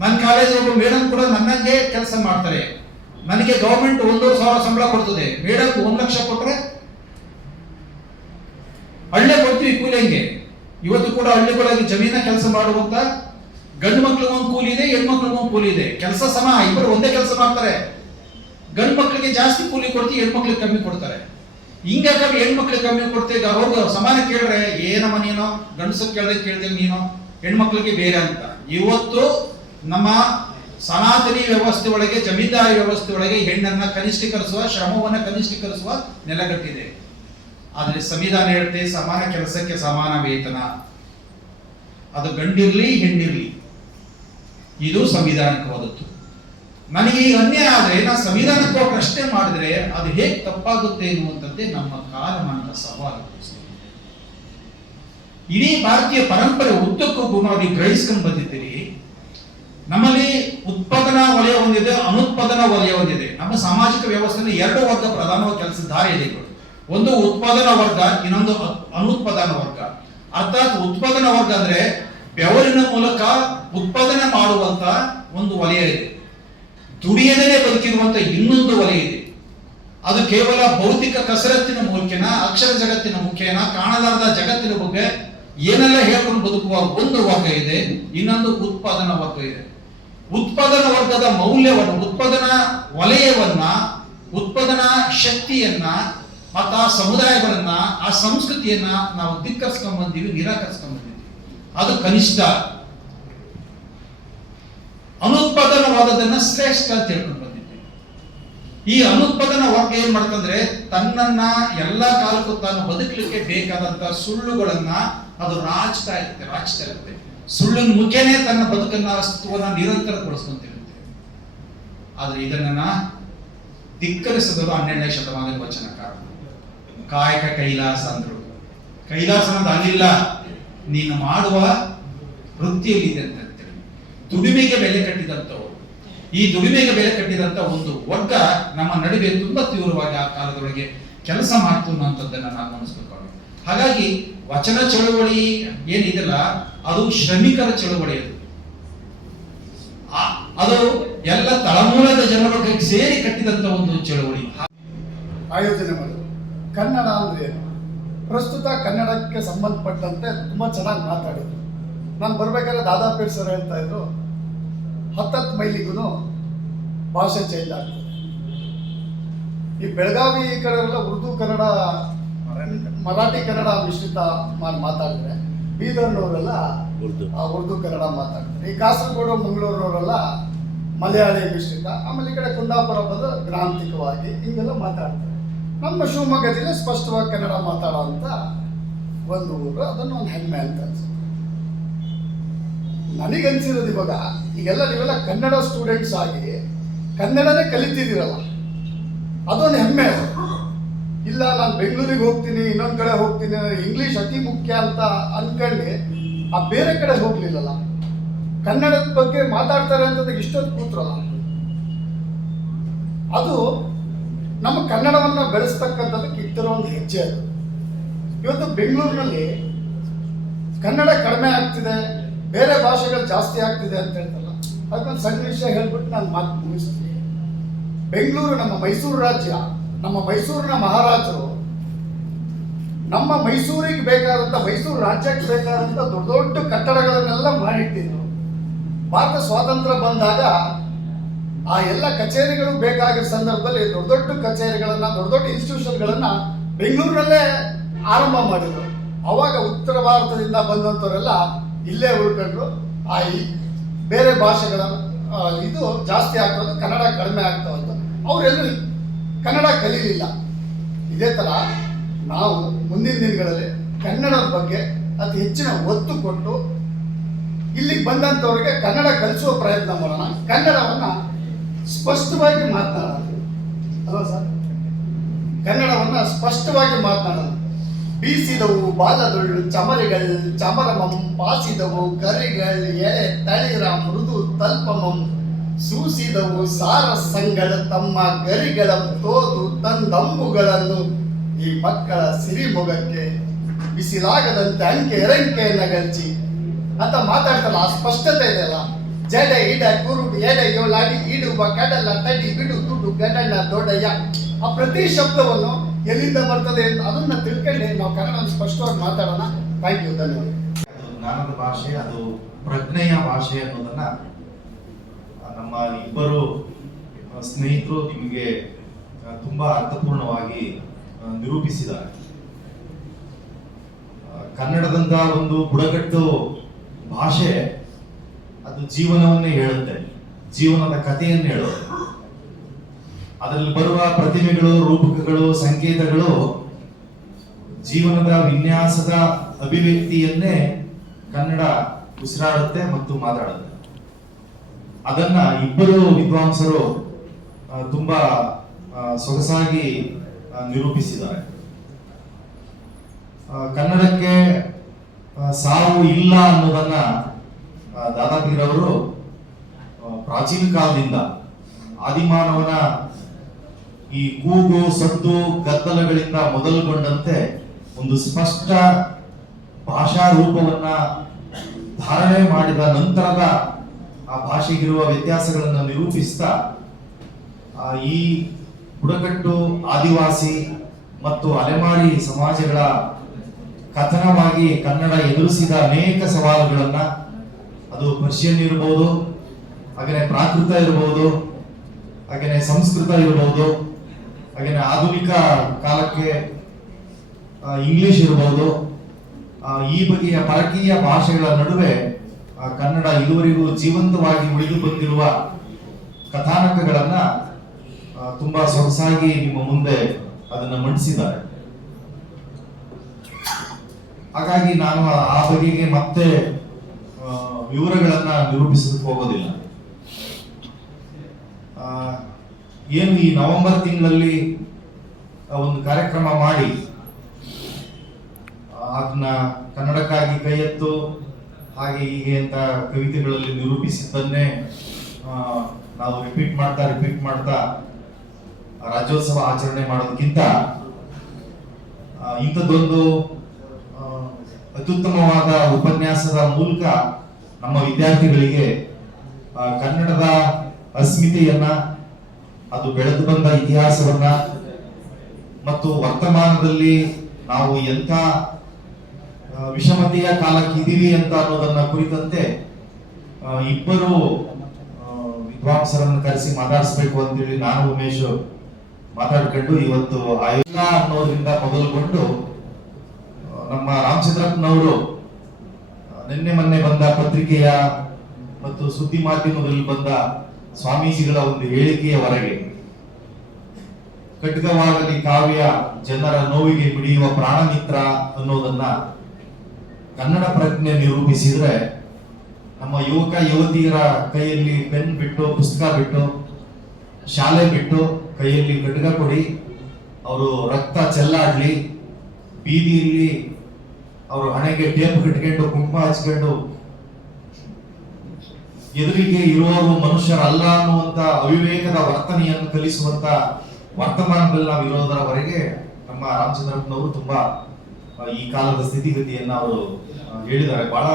ನನ್ನ ಕಾಲೇಜಿಗೆ ಒಬ್ಬ ಮೇಡಮ್ ಕೂಡ ನನ್ನಂಗೆ ಕೆಲಸ ಮಾಡ್ತಾರೆ. ನನಗೆ ಗವರ್ಮೆಂಟ್ 1,500,000 ಸಂಬಳ ಕೊಡ್ತದೆ, ಮೇಡಮ್ 1 ಲಕ್ಷ ಕೊಟ್ರೆ ಹಳ್ಳಿ ಕೊಡ್ತೀವಿ ಕೂಲಿಂಗೆ. ಇವತ್ತು ಕೂಡ ಹಳ್ಳಿಗಳಲ್ಲಿ ಜಮೀನ ಕೆಲಸ ಮಾಡುವಂತ ಗಂಡು ಮಕ್ಳಿಗೊಂದು ಕೂಲಿ ಇದೆ, ಹೆಣ್ಮಕ್ಳಿಗೊಂದು ಕೂಲಿ ಇದೆ. ಕೆಲಸ ಸಮ, ಇಬ್ಬರು ಒಂದೇ ಕೆಲಸ ಮಾಡ್ತಾರೆ. ಗಂಡು ಮಕ್ಳಿಗೆ ಜಾಸ್ತಿ ಕೂಲಿ ಕೊಡ್ತೀವಿ, ಹೆಣ್ಮಕ್ಳಿಗೆ ಕಮ್ಮಿ ಕೊಡ್ತಾರೆ. ಹಿಂಗಾಗಿ ಹೆಣ್ಮಕ್ಳಿಗೆ ಕಮ್ಮಿ ಕೊಡ್ತೀವಿ. ಅವ್ರಿಗೆ ಸಮಾನ ಕೇಳ್ರೆ ಏನಮ್ಮ ನೀನು ಗಂಡಸ ಕೇಳ್ತೀನಿ ನೀನು, ಹೆಣ್ಮಕ್ಳಿಗೆ ಬೇರೆ ಅಂತ. ಇವತ್ತು ನಮ್ಮ ಸನಾತನಿ ವ್ಯವಸ್ಥೆ ಒಳಗೆ, ಜಮೀನ್ದಾರಿ ವ್ಯವಸ್ಥೆ ಒಳಗೆ ಹೆಣ್ಣನ್ನ ಕನಿಷ್ಠೀಕರಿಸುವ, ಶ್ರಮವನ್ನ ಕನಿಷ್ಠೀಕರಿಸುವ ನೆಲೆಗಟ್ಟಿದೆ. ಆದ್ರೆ ಸಂವಿಧಾನ ಹೇಳುತ್ತೆ ಸಮಾನ ಕೆಲಸಕ್ಕೆ ಸಮಾನ ವೇತನ, ಅದು ಗಂಡಿರ್ಲಿ ಹೆಣ್ಣಿರ್ಲಿ. ಇದು ಸಂವಿಧಾನಿಕವಾದದ್ದು. ನನಗೆ ಈ ಅನ್ಯಾಯ ಆದ್ರೆ ನಾನು ಸಂವಿಧಾನಕ್ಕೆ ಪ್ರಶ್ನೆ ಮಾಡಿದ್ರೆ ಅದು ಹೇಗೆ ತಪ್ಪಾಗುತ್ತೆ ಎನ್ನುವಂಥದ್ದೇ ನಮ್ಮ ಕಾಲಮಾನದ ಸವಾಲು. ಇಡೀ ಭಾರತೀಯ ಪರಂಪರೆ ಉದ್ದಕ್ಕೂ ನಾವು ಗ್ರಹಿಸ್ಕೊಂಡು ಬಂದಿದ್ದೀರಿ. ನಮ್ಮಲ್ಲಿ ಉತ್ಪಾದನಾ ವಲಯ ಒಂದಿದೆ, ಅನುತ್ಪಾದನಾ ವಲಯ ಒಂದಿದೆ. ನಮ್ಮ ಸಾಮಾಜಿಕ ವ್ಯವಸ್ಥೆಯಲ್ಲಿ ಎರಡು ವರ್ಗ ಪ್ರಧಾನವಾಗಿ ಕೆಲಸ ದಾರಿ ಇದೆ. ಒಂದು ಉತ್ಪಾದನಾ ವರ್ಗ, ಇನ್ನೊಂದು ಅನುತ್ಪಾದನಾ ವರ್ಗ. ಅರ್ಥಾತ್ ಉತ್ಪಾದನಾ ವರ್ಗ ಅಂದ್ರೆ ಬೆವರಿನ ಮೂಲಕ ಉತ್ಪಾದನೆ ಮಾಡುವಂತ ಒಂದು ವಲಯ ಇದೆ. ದುಡಿಯದೇ ಬದುಕಿರುವಂತ ಇನ್ನೊಂದು ವಲಯ ಇದೆ. ಅದು ಕೇವಲ ಭೌತಿಕ ಕಸರತ್ತಿನ ಮುಖೇನ, ಅಕ್ಷರ ಜಗತ್ತಿನ ಮುಖೇನ, ಕಾಣಲಾರದ ಜಗತ್ತಿನ ಬಗ್ಗೆ ಏನೆಲ್ಲ ಹೇಳ್ಕೊಂಡು ಬದುಕುವ ಒಂದು ವರ್ಗ ಇದೆ. ಇನ್ನೊಂದು ಉತ್ಪಾದನಾ ವರ್ಗ ಇದೆ. ಉತ್ಪಾದನಾ ವರ್ಗದ ಮೌಲ್ಯವನ್ನು, ಉತ್ಪಾದನಾ ವಲಯವನ್ನ, ಉತ್ಪಾದನಾ ಶಕ್ತಿಯನ್ನ ಮತ್ತು ಆ ಸಮುದಾಯಗಳನ್ನ, ಆ ಸಂಸ್ಕೃತಿಯನ್ನ ನಾವು ಧಿಕ್ಕರಿಸ್ಕೊಂಡ್ ಬಂದೀವಿ, ನಿರಾಕರಿಸ್ಕೊಂಡ್ ಬಂದಿದ್ದೀವಿ. ಅದು ಕನಿಷ್ಠ. ಅನುತ್ಪಾದನವಾದದನ್ನ ಶ್ರೇಷ್ಠ ಅಂತ ಹೇಳ್ಕೊಂಡು ಬಂದಿದ್ದೀವಿ. ಈ ಅನುತ್ಪಾದನಾ ವರ್ಗ ಏನ್ ಮಾಡ್ತಂದ್ರೆ ತನ್ನನ್ನ ಎಲ್ಲಾ ಕಾಲಕ್ಕೂ ತಾನು ಬದುಕಲಿಕ್ಕೆ ಬೇಕಾದಂತ ಸುಳ್ಳುಗಳನ್ನ ಅದು ರಾಜ್ತಾ ಇರುತ್ತೆ. ಸುಳ್ಳಿನ ಮುಖೇನೆ ತನ್ನ ಬದುಕನ್ನ, ಅಸ್ತಿತ್ವವನ್ನ ನಿರಂತರಗೊಳಿಸ್ಕೊಂತಿರುತ್ತೆ. ಆದ್ರೆ ಇದನ್ನ ಧಿಕ್ಕರಿಸಿದರು 12ನೇ ಶತಮಾನದ ವಚನಕಾರರು. ಕಾಯಕ ಕೈಲಾಸ ಅಂದ್ರು. ಕೈಲಾಸ ಅನ್ನೋದು ಅಲ್ಲಿಲ್ಲ, ನೀನು ಮಾಡುವ ವೃತ್ತಿಯಲ್ಲಿ ಇದೆ ಅಂತ ಹೇಳ್ತೇವೆ. ದುಡಿಮೆಗೆ ಬೆಲೆ ಕಟ್ಟಿದಂಥವ್ರು, ಈ ದುಡಿಮೆಗೆ ಬೆಲೆ ಕಟ್ಟಿದಂತ ಒಂದು ವರ್ಗ ನಮ್ಮ ನಡುವೆ ತುಂಬಾ ತೀವ್ರವಾಗಿ ಆ ಕಾಲದೊಳಗೆ ಕೆಲಸ ಮಾಡ್ತು ಅನ್ನೋಂಥದ್ದನ್ನ ನಾವು ಗಮನಿಸಬೇಕು. ಹಾಗಾಗಿ ವಚನ ಚಳವಳಿ ಏನಿದೆಲ್ಲ ಅದು ಶ್ರಮಿಕರ ಚಳವಳಿ. ಅದು ಎಲ್ಲ ತಳಮೂಲದ ಜನರ ಸೇರಿ ಕಟ್ಟಿದಂತ ಒಂದು ಚಳವಳಿ ಆಯೋಜನೆ ಮಾಡಿದ್ರು. ಕನ್ನಡ ಅಂದ್ರೆ ಏನು, ಪ್ರಸ್ತುತ ಕನ್ನಡಕ್ಕೆ ಸಂಬಂಧಪಟ್ಟಂತೆ ತುಂಬಾ ಚೆನ್ನಾಗಿ ಮಾತಾಡಿದ್ರು. ನಾನು ಬರ್ಬೇಕಾದ್ರೆ ದಾದಾಪೀರ್ ಸರ್ ಹೇಳ್ತಾ ಇದ್ರು, 10 ಮೈಲಿಗೂ ಭಾಷೆ ಚೇಂಜ್ ಆಗ್ತದೆ. ಈ ಬೆಳಗಾವಿ ಈ ಕಡೆ ಎಲ್ಲ ಉರ್ದು ಕನ್ನಡ, ಮರಾಠಿ ಕನ್ನಡ ಮಿಶ್ರಿತ ಮಾತಾಡಿದ್ರೆ, ಬೀದರ್ನವರೆಲ್ಲ ಉರ್ದು ಕನ್ನಡ ಮಾತಾಡ್ತಾರೆ. ಈ ಕಾಸರಗೋಡು ಮಂಗಳೂರಿನವರೆಲ್ಲ ಮಲಯಾಳಿ ಮಿಶ್ರಿತ, ಆಮೇಲೆ ಈ ಕಡೆ ಕುಂದಾಪುರ ಬಂದು ಗ್ರಾಂಥಿಕವಾಗಿ ಹಿಂಗೆಲ್ಲ ಮಾತಾಡ್ತಾರೆ. ನಮ್ಮ ಶಿವಮೊಗ್ಗ ಜಿಲ್ಲೆ ಸ್ಪಷ್ಟವಾಗಿ ಕನ್ನಡ ಮಾತಾಡೋ ಅಂತ ಒಂದು ಊರು, ಅದನ್ನು ಒಂದು ಹೆಮ್ಮೆ ಅಂತ ಅನ್ಸುತ್ತೆ. ನನಗನ್ಸಿರೋದು ಇವಾಗ ಈಗೆಲ್ಲ ನೀವೆಲ್ಲ ಕನ್ನಡ ಸ್ಟೂಡೆಂಟ್ಸ್ ಆಗಿ ಕನ್ನಡನೇ ಕಲಿತಿದ್ದೀರಲ್ಲ, ಅದೊಂದು ಹೆಮ್ಮೆ. ಇಲ್ಲ ನಾನು ಬೆಂಗಳೂರಿಗೆ ಹೋಗ್ತೀನಿ, ಇನ್ನೊಂದು ಕಡೆ ಹೋಗ್ತೀನಿ, ಇಂಗ್ಲೀಷ್ ಅತಿ ಮುಖ್ಯ ಅಂತ ಅನ್ಕೊಂಡು ಆ ಬೇರೆ ಕಡೆ ಹೋಗ್ಲಿಲ್ಲಲ್ಲ, ಕನ್ನಡದ ಬಗ್ಗೆ ಮಾತಾಡ್ತಾರೆ ಅಂತಂದ್ರೆ ಇಷ್ಟೊಂದು ಕೂತ್ರಲ್ಲ. ಅದು ನಮ್ಮ ಕನ್ನಡವನ್ನು ಬೆಳೆಸ್ತಕ್ಕಂಥದ್ದಕ್ಕೆ ಇಟ್ಟಿರೋ ಒಂದು ಹೆಜ್ಜೆ. ಅದು ಇವತ್ತು ಬೆಂಗಳೂರಿನಲ್ಲಿ ಕನ್ನಡ ಕಡಿಮೆ ಆಗ್ತಿದೆ, ಬೇರೆ ಭಾಷೆಗಳು ಜಾಸ್ತಿ ಆಗ್ತಿದೆ ಅಂತ ಹೇಳ್ತಲ್ಲ, ಅದಕ್ಕೊಂದು ಸಣ್ಣ ವಿಷಯ ಹೇಳ್ಬಿಟ್ಟು ನಾನು ಮಾತು ಮುಗಿಸ್ತೀನಿ. ಬೆಂಗಳೂರು ನಮ್ಮ ಮೈಸೂರು ರಾಜ್ಯ, ನಮ್ಮ ಮೈಸೂರಿನ ಮಹಾರಾಜರು ನಮ್ಮ ಮೈಸೂರಿಗೆ ಬೇಕಾದಂಥ, ಮೈಸೂರು ರಾಜ್ಯಕ್ಕೆ ಬೇಕಾದಂಥ ದೊಡ್ಡ ದೊಡ್ಡ ಕಟ್ಟಡಗಳನ್ನೆಲ್ಲ ಮಾಡಿಟ್ಟಿದ್ರು. ಭಾರತ ಸ್ವಾತಂತ್ರ್ಯ ಬಂದಾಗ ಆ ಎಲ್ಲ ಕಚೇರಿಗಳು ಬೇಕಾಗಿರೋ ಸಂದರ್ಭದಲ್ಲಿ ದೊಡ್ಡ ದೊಡ್ಡ ಕಚೇರಿಗಳನ್ನ, ದೊಡ್ಡ ದೊಡ್ಡ ಇನ್ಸ್ಟಿಟ್ಯೂಷನ್ಗಳನ್ನ ಬೆಂಗಳೂರಲ್ಲೇ ಆರಂಭ ಮಾಡಿದ್ರು. ಅವಾಗ ಉತ್ತರ ಭಾರತದಿಂದ ಬಂದಂಥವರೆಲ್ಲ ಇಲ್ಲೇ ಉಳ್ಕೊಂಡ್ರು. ಆ ಬೇರೆ ಭಾಷೆಗಳ ಇದು ಜಾಸ್ತಿ ಆಗ್ತದೆ, ಕನ್ನಡ ಕಡಿಮೆ ಆಗ್ತಾ ಹೋಯ್ತು. ಅವರೆಲ್ಲೂ ಕನ್ನಡ ಕಲೀಲಿಲ್ಲ. ಇದೇ ಥರ ನಾವು ಮುಂದಿನ ದಿನಗಳಲ್ಲಿ ಕನ್ನಡದ ಬಗ್ಗೆ ಅತಿ ಹೆಚ್ಚಿನ ಒತ್ತು ಕೊಟ್ಟು ಇಲ್ಲಿಗೆ ಬಂದಂಥವ್ರಿಗೆ ಕನ್ನಡ ಕಲಿಸುವ ಪ್ರಯತ್ನ ಮಾಡೋಣ. ಕನ್ನಡವನ್ನು ಸ್ಪಷ್ಟವಾಗಿ ಮಾತನಾಡೋಣ ಅಲ್ವಾ ಸರ್? ಕನ್ನಡವನ್ನು ಸ್ಪಷ್ಟವಾಗಿ ಮಾತನಾಡೋಣ. ಬೀಸಿದವು ಬಾಲದೊಳ್ಳು ಚಮರಿಗಳು ಚಮರಮಂ, ಪಾಸಿದವು ಕರಿಗಳು ಎಳೆ ತಳಿರ ಮೃದು ತಲ್ಪಮಂ, ಸೂಸಿದವು ಸಾರಸಂಗಳ ತಮ್ಮ ಗರಿಗಳ ತೋದು ತಂದಂಬುಗಳನ್ನು ಈ ಮಕ್ಕಳ ಸಿರಿಮೊಗಕ್ಕೆ ಬಿಸಿಲಾಗದಂತೆ ಅಂಕೆ ಎರಂಕೆಯನ್ನ ಗಂಚಿ ಅಂತ ಮಾತಾಡ್ತಲ್ಲ. ಆ ಸ್ಪಷ್ಟತೆ ಇದೆಯಲ್ಲ. ಜಡೆ ಇಡ ಕುರುಡು ಎಡೆ ಯೋಲಾಡಿ ಇಡುವ ಕಡಲ ತಡಿ ಬಿಡು ದುಡ್ಡು ಗಡಣ್ಣ ದೊಡ್ಡಯ್ಯ, ಆ ಪ್ರತಿ ಶಬ್ದವನ್ನು ಎಲ್ಲಿಂದ ಬರ್ತದೆ ಅಂತ ಅದನ್ನ ತಿಳ್ಕೊಂಡೆ ನಾವು ಕನ್ನಡ ಸ್ಪಷ್ಟವಾಗಿ ಮಾತಾಡೋಣ. ಥ್ಯಾಂಕ್ ಯು, ಧನ್ಯವಾದ. ಅದು ಜ್ಞಾನದ ಭಾಷೆ, ಅದು ಪ್ರಜ್ಞೆಯ ಭಾಷೆ ಅನ್ನೋದನ್ನ ನಮ್ಮ ಇಬ್ಬರು ಸ್ನೇಹಿತರು ನಿಮಗೆ ತುಂಬಾ ಅರ್ಥಪೂರ್ಣವಾಗಿ ನಿರೂಪಿಸಿದ್ದಾರೆ. ಕನ್ನಡದಂತ ಒಂದು ಬುಡಕಟ್ಟು ಭಾಷೆ ಅದು ಜೀವನವನ್ನೇ ಹೇಳುತ್ತೆ, ಜೀವನದ ಕಥೆಯನ್ನು ಹೇಳುತ್ತೆ. ಅದರಲ್ಲಿ ಬರುವ ಪ್ರತಿಮೆಗಳು, ರೂಪಕಗಳು, ಸಂಕೇತಗಳು ಜೀವನದ ವಿನ್ಯಾಸದ ಅಭಿವ್ಯಕ್ತಿಯನ್ನೇ ಕನ್ನಡ ಉಸಿರಾಡುತ್ತೆ ಮತ್ತು ಮಾತಾಡುತ್ತೆ. ಅದನ್ನ ಇಬ್ಬರು ವಿದ್ವಾಂಸರು ತುಂಬಾ ಸೊಗಸಾಗಿ ನಿರೂಪಿಸಿದ್ದಾರೆ. ಕನ್ನಡಕ್ಕೆ ಸಾವು ಇಲ್ಲ ಅನ್ನೋದನ್ನ ದಾದಾಪೀರ್ ಅವರು ಪ್ರಾಚೀನ ಕಾಲದಿಂದ ಆದಿಮಾನವನ ಈ ಕೂಗು ಸದ್ದು ಗದ್ದಲಗಳಿಂದ ಮೊದಲುಗೊಂಡಂತೆ ಒಂದು ಸ್ಪಷ್ಟ ಭಾಷಾ ರೂಪವನ್ನ ಧಾರಣೆ ಮಾಡಿದ ನಂತರದ ಆ ಭಾಷೆಗಿರುವ ವ್ಯತ್ಯಾಸಗಳನ್ನು ನಿರೂಪಿಸ್ತಾ ಈ ಬುಡಕಟ್ಟು ಆದಿವಾಸಿ ಮತ್ತು ಅಲೆಮಾರಿ ಸಮಾಜಗಳ ಕಥನವಾಗಿ ಕನ್ನಡ ಎದುರಿಸಿದ ಅನೇಕ ಸವಾಲುಗಳನ್ನ, ಅದು ಪರ್ಷಿಯನ್ ಇರಬಹುದು, ಹಾಗೆಯೇ ಪ್ರಾಕೃತ ಇರಬಹುದು, ಹಾಗೆಯೇ ಸಂಸ್ಕೃತ ಇರಬಹುದು, ಹಾಗೆಯೇ ಆಧುನಿಕ ಕಾಲಕ್ಕೆ ಇಂಗ್ಲಿಷ್ ಇರಬಹುದು, ಈ ಬಗೆಯ ಪರಕೀಯ ಭಾಷೆಗಳ ನಡುವೆ ಕನ್ನಡ ಇದುವರೆಗೂ ಜೀವಂತವಾಗಿ ಉಳಿದು ಬಂದಿರುವ ಕಥಾನಕಗಳನ್ನ ತುಂಬಾ ಸೊಗಸಾಗಿ ನಿಮ್ಮ ಮುಂದೆ ಅದನ್ನ ಮಂಡಿಸಿದ್ದಾರೆ. ಹಾಗಾಗಿ ನಾನು ಆ ಬಗೆಗೆ ಮತ್ತೆ ವಿವರಗಳನ್ನ ನಿರೂಪಿಸೋದಕ್ಕೆ ಹೋಗೋದಿಲ್ಲ. ಏನು ಈ ನವೆಂಬರ್ ತಿಂಗಳಲ್ಲಿ ಒಂದು ಕಾರ್ಯಕ್ರಮ ಮಾಡಿ ಅದನ್ನ ಕನ್ನಡಕ್ಕಾಗಿ ಕೈ ಎತ್ತು ಹಾಗೆ ಹೀಗೆ ಅಂತ ಕವಿತೆಗಳಲ್ಲಿ ನಿರೂಪಿಸಿದ್ದನ್ನೇ ನಾವು ರಿಪೀಟ್ ಮಾಡ್ತಾ ರಾಜ್ಯೋತ್ಸವ ಆಚರಣೆ ಮಾಡೋದಕ್ಕಿಂತ ಇಂಥದ್ದೊಂದು ಅತ್ಯುತ್ತಮವಾದ ಉಪನ್ಯಾಸದ ಮೂಲಕ ನಮ್ಮ ವಿದ್ಯಾರ್ಥಿಗಳಿಗೆ ಕನ್ನಡದ ಅಸ್ಮಿತೆಯನ್ನ, ಅದು ಬೆಳೆದು ಬಂದ ಇತಿಹಾಸವನ್ನ ಮತ್ತು ವರ್ತಮಾನದಲ್ಲಿ ನಾವು ಎಂಥ ವಿಷಮತೆಯ ಕಾಲಕ್ಕಿದ್ದೀವಿ ಅಂತ ಅನ್ನೋದನ್ನ ಕುರಿತಂತೆ ಇಬ್ಬರು ವಿದ್ವಾಂಸರನ್ನು ಕರೆಸಿ ಮಾತಾಡಿಸ್ಬೇಕು ಅಂತೇಳಿ ನಾನು ಉಮೇಶ್ ಮಾತಾಡ್ಕೊಂಡು ಇವತ್ತು ಆಯೋಗ ಅನ್ನೋದ್ರಿಂದ ಮೊದಲುಗೊಂಡು ನಮ್ಮ ರಾಮಚಂದ್ರಪ್ಪನವರು ನಿನ್ನೆ ಮೊನ್ನೆ ಬಂದ ಪತ್ರಿಕೆಯ ಮತ್ತು ಸುದ್ದಿ ಮಾಧ್ಯಮದಲ್ಲಿ ಬಂದ ಸ್ವಾಮೀಜಿಗಳ ಒಂದು ಹೇಳಿಕೆಯವರೆಗೆ ಖಡ್ಗವಾಗಲಿ ಕಾವ್ಯ ಜನರ ನೋವಿಗೆ ಮಿಡಿಯುವ ಪ್ರಾಣಮಿತ್ರ ಅನ್ನೋದನ್ನ ಕನ್ನಡ ಪ್ರಜ್ಞೆ ನಿರೂಪಿಸಿದ್ರೆ ನಮ್ಮ ಯುವಕ ಯುವತಿಯರ ಕೈಯಲ್ಲಿ ಪೆನ್ ಬಿಟ್ಟು, ಪುಸ್ತಕ ಬಿಟ್ಟು, ಶಾಲೆ ಬಿಟ್ಟು ಕೈಯಲ್ಲಿ ಖಡ್ಗ ಕೊಡಿ, ಅವರು ರಕ್ತ ಚೆಲ್ಲಾಡ್ಲಿ, ಬೀದಿಯಲ್ಲಿ ಅವರು ಹಣೆಗೆ ಟೇಪ್ ಕಟ್ಕೊಂಡು ಕುಂಕುಮ ಹಚ್ಕೊಂಡು ಎದುರಿಗೆ ಇರುವವರು ಮನುಷ್ಯರಲ್ಲ ಅನ್ನುವಂತ ಅವಿವೇಕದ ವರ್ತನೆಯನ್ನು ಕಲಿಸುವಂತ ವರ್ತಮಾನದಲ್ಲಿ ನಾವು ಇರೋದರವರೆಗೆ ನಮ್ಮ ರಾಮಚಂದ್ರಪ್ಪನವರು ತುಂಬಾ ಈ ಕಾಲದ ಸ್ಥಿತಿಗತಿಯನ್ನ ಅವರು ಹೇಳಿದ್ದಾರೆ. ಬಹಳ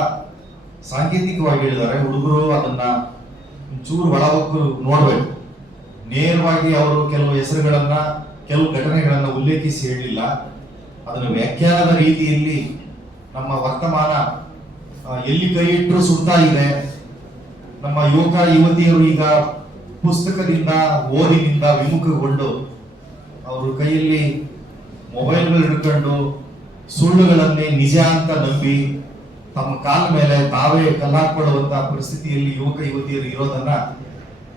ಸಾಂಕೇತಿಕವಾಗಿ ಹೇಳಿದ್ದಾರೆ. ಹುಡುಗರು ಅದನ್ನ ಚೂರು ಒಳಹೊಕ್ಕು ನೋಡ್ಬೇಕು. ನೇರವಾಗಿ ಅವರು ಕೆಲವು ಹೆಸರುಗಳನ್ನ, ಕೆಲವು ಘಟನೆಗಳನ್ನ ಉಲ್ಲೇಖಿಸಿ ಹೇಳಿಲ್ಲ. ಅದನ್ನು ವ್ಯಾಖ್ಯಾನದ ರೀತಿಯಲ್ಲಿ ನಮ್ಮ ವರ್ತಮಾನ ಎಲ್ಲಿ ಕೈ ಇಟ್ಟರು ಸುಡ್ತಾ ಇದೆ. ನಮ್ಮ ಯುವಕ ಯುವತಿಯರು ಈಗ ಪುಸ್ತಕದಿಂದ, ಓದಿನಿಂದ ವಿಮುಖಗೊಂಡು ಅವರು ಕೈಯಲ್ಲಿ ಮೊಬೈಲ್ಗಳು ಹಿಡ್ಕೊಂಡು ಸುಳ್ಳುಗಳನ್ನೇ ನಿಜ ಅಂತ ನಂಬಿ ತಮ್ಮ ಕಾಲ ಮೇಲೆ ತಾವೇ ಕಲ್ಲಾಕೊಳ್ಳುವಂತಹ ಪರಿಸ್ಥಿತಿಯಲ್ಲಿ ಯುವಕ ಯುವತಿಯರು ಇರೋದನ್ನ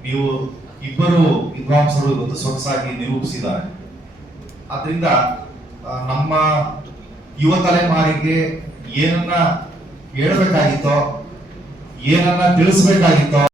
ನೀವು ಇಬ್ಬರು ವಿದ್ವಾಂಸರು ಇವತ್ತು ಸೊಗಸಾಗಿ ನಿರೂಪಿಸಿದ್ದಾರೆ. ಆದ್ರಿಂದ ನಮ್ಮ ಯುವ ತಲೆಮಾರಿಗೆ ಏನನ್ನ ಹೇಳ್ಬೇಕಾಗಿತ್ತೋ, ಏನನ್ನ ತಿಳಿಸ್ಬೇಕಾಗಿತ್ತೋ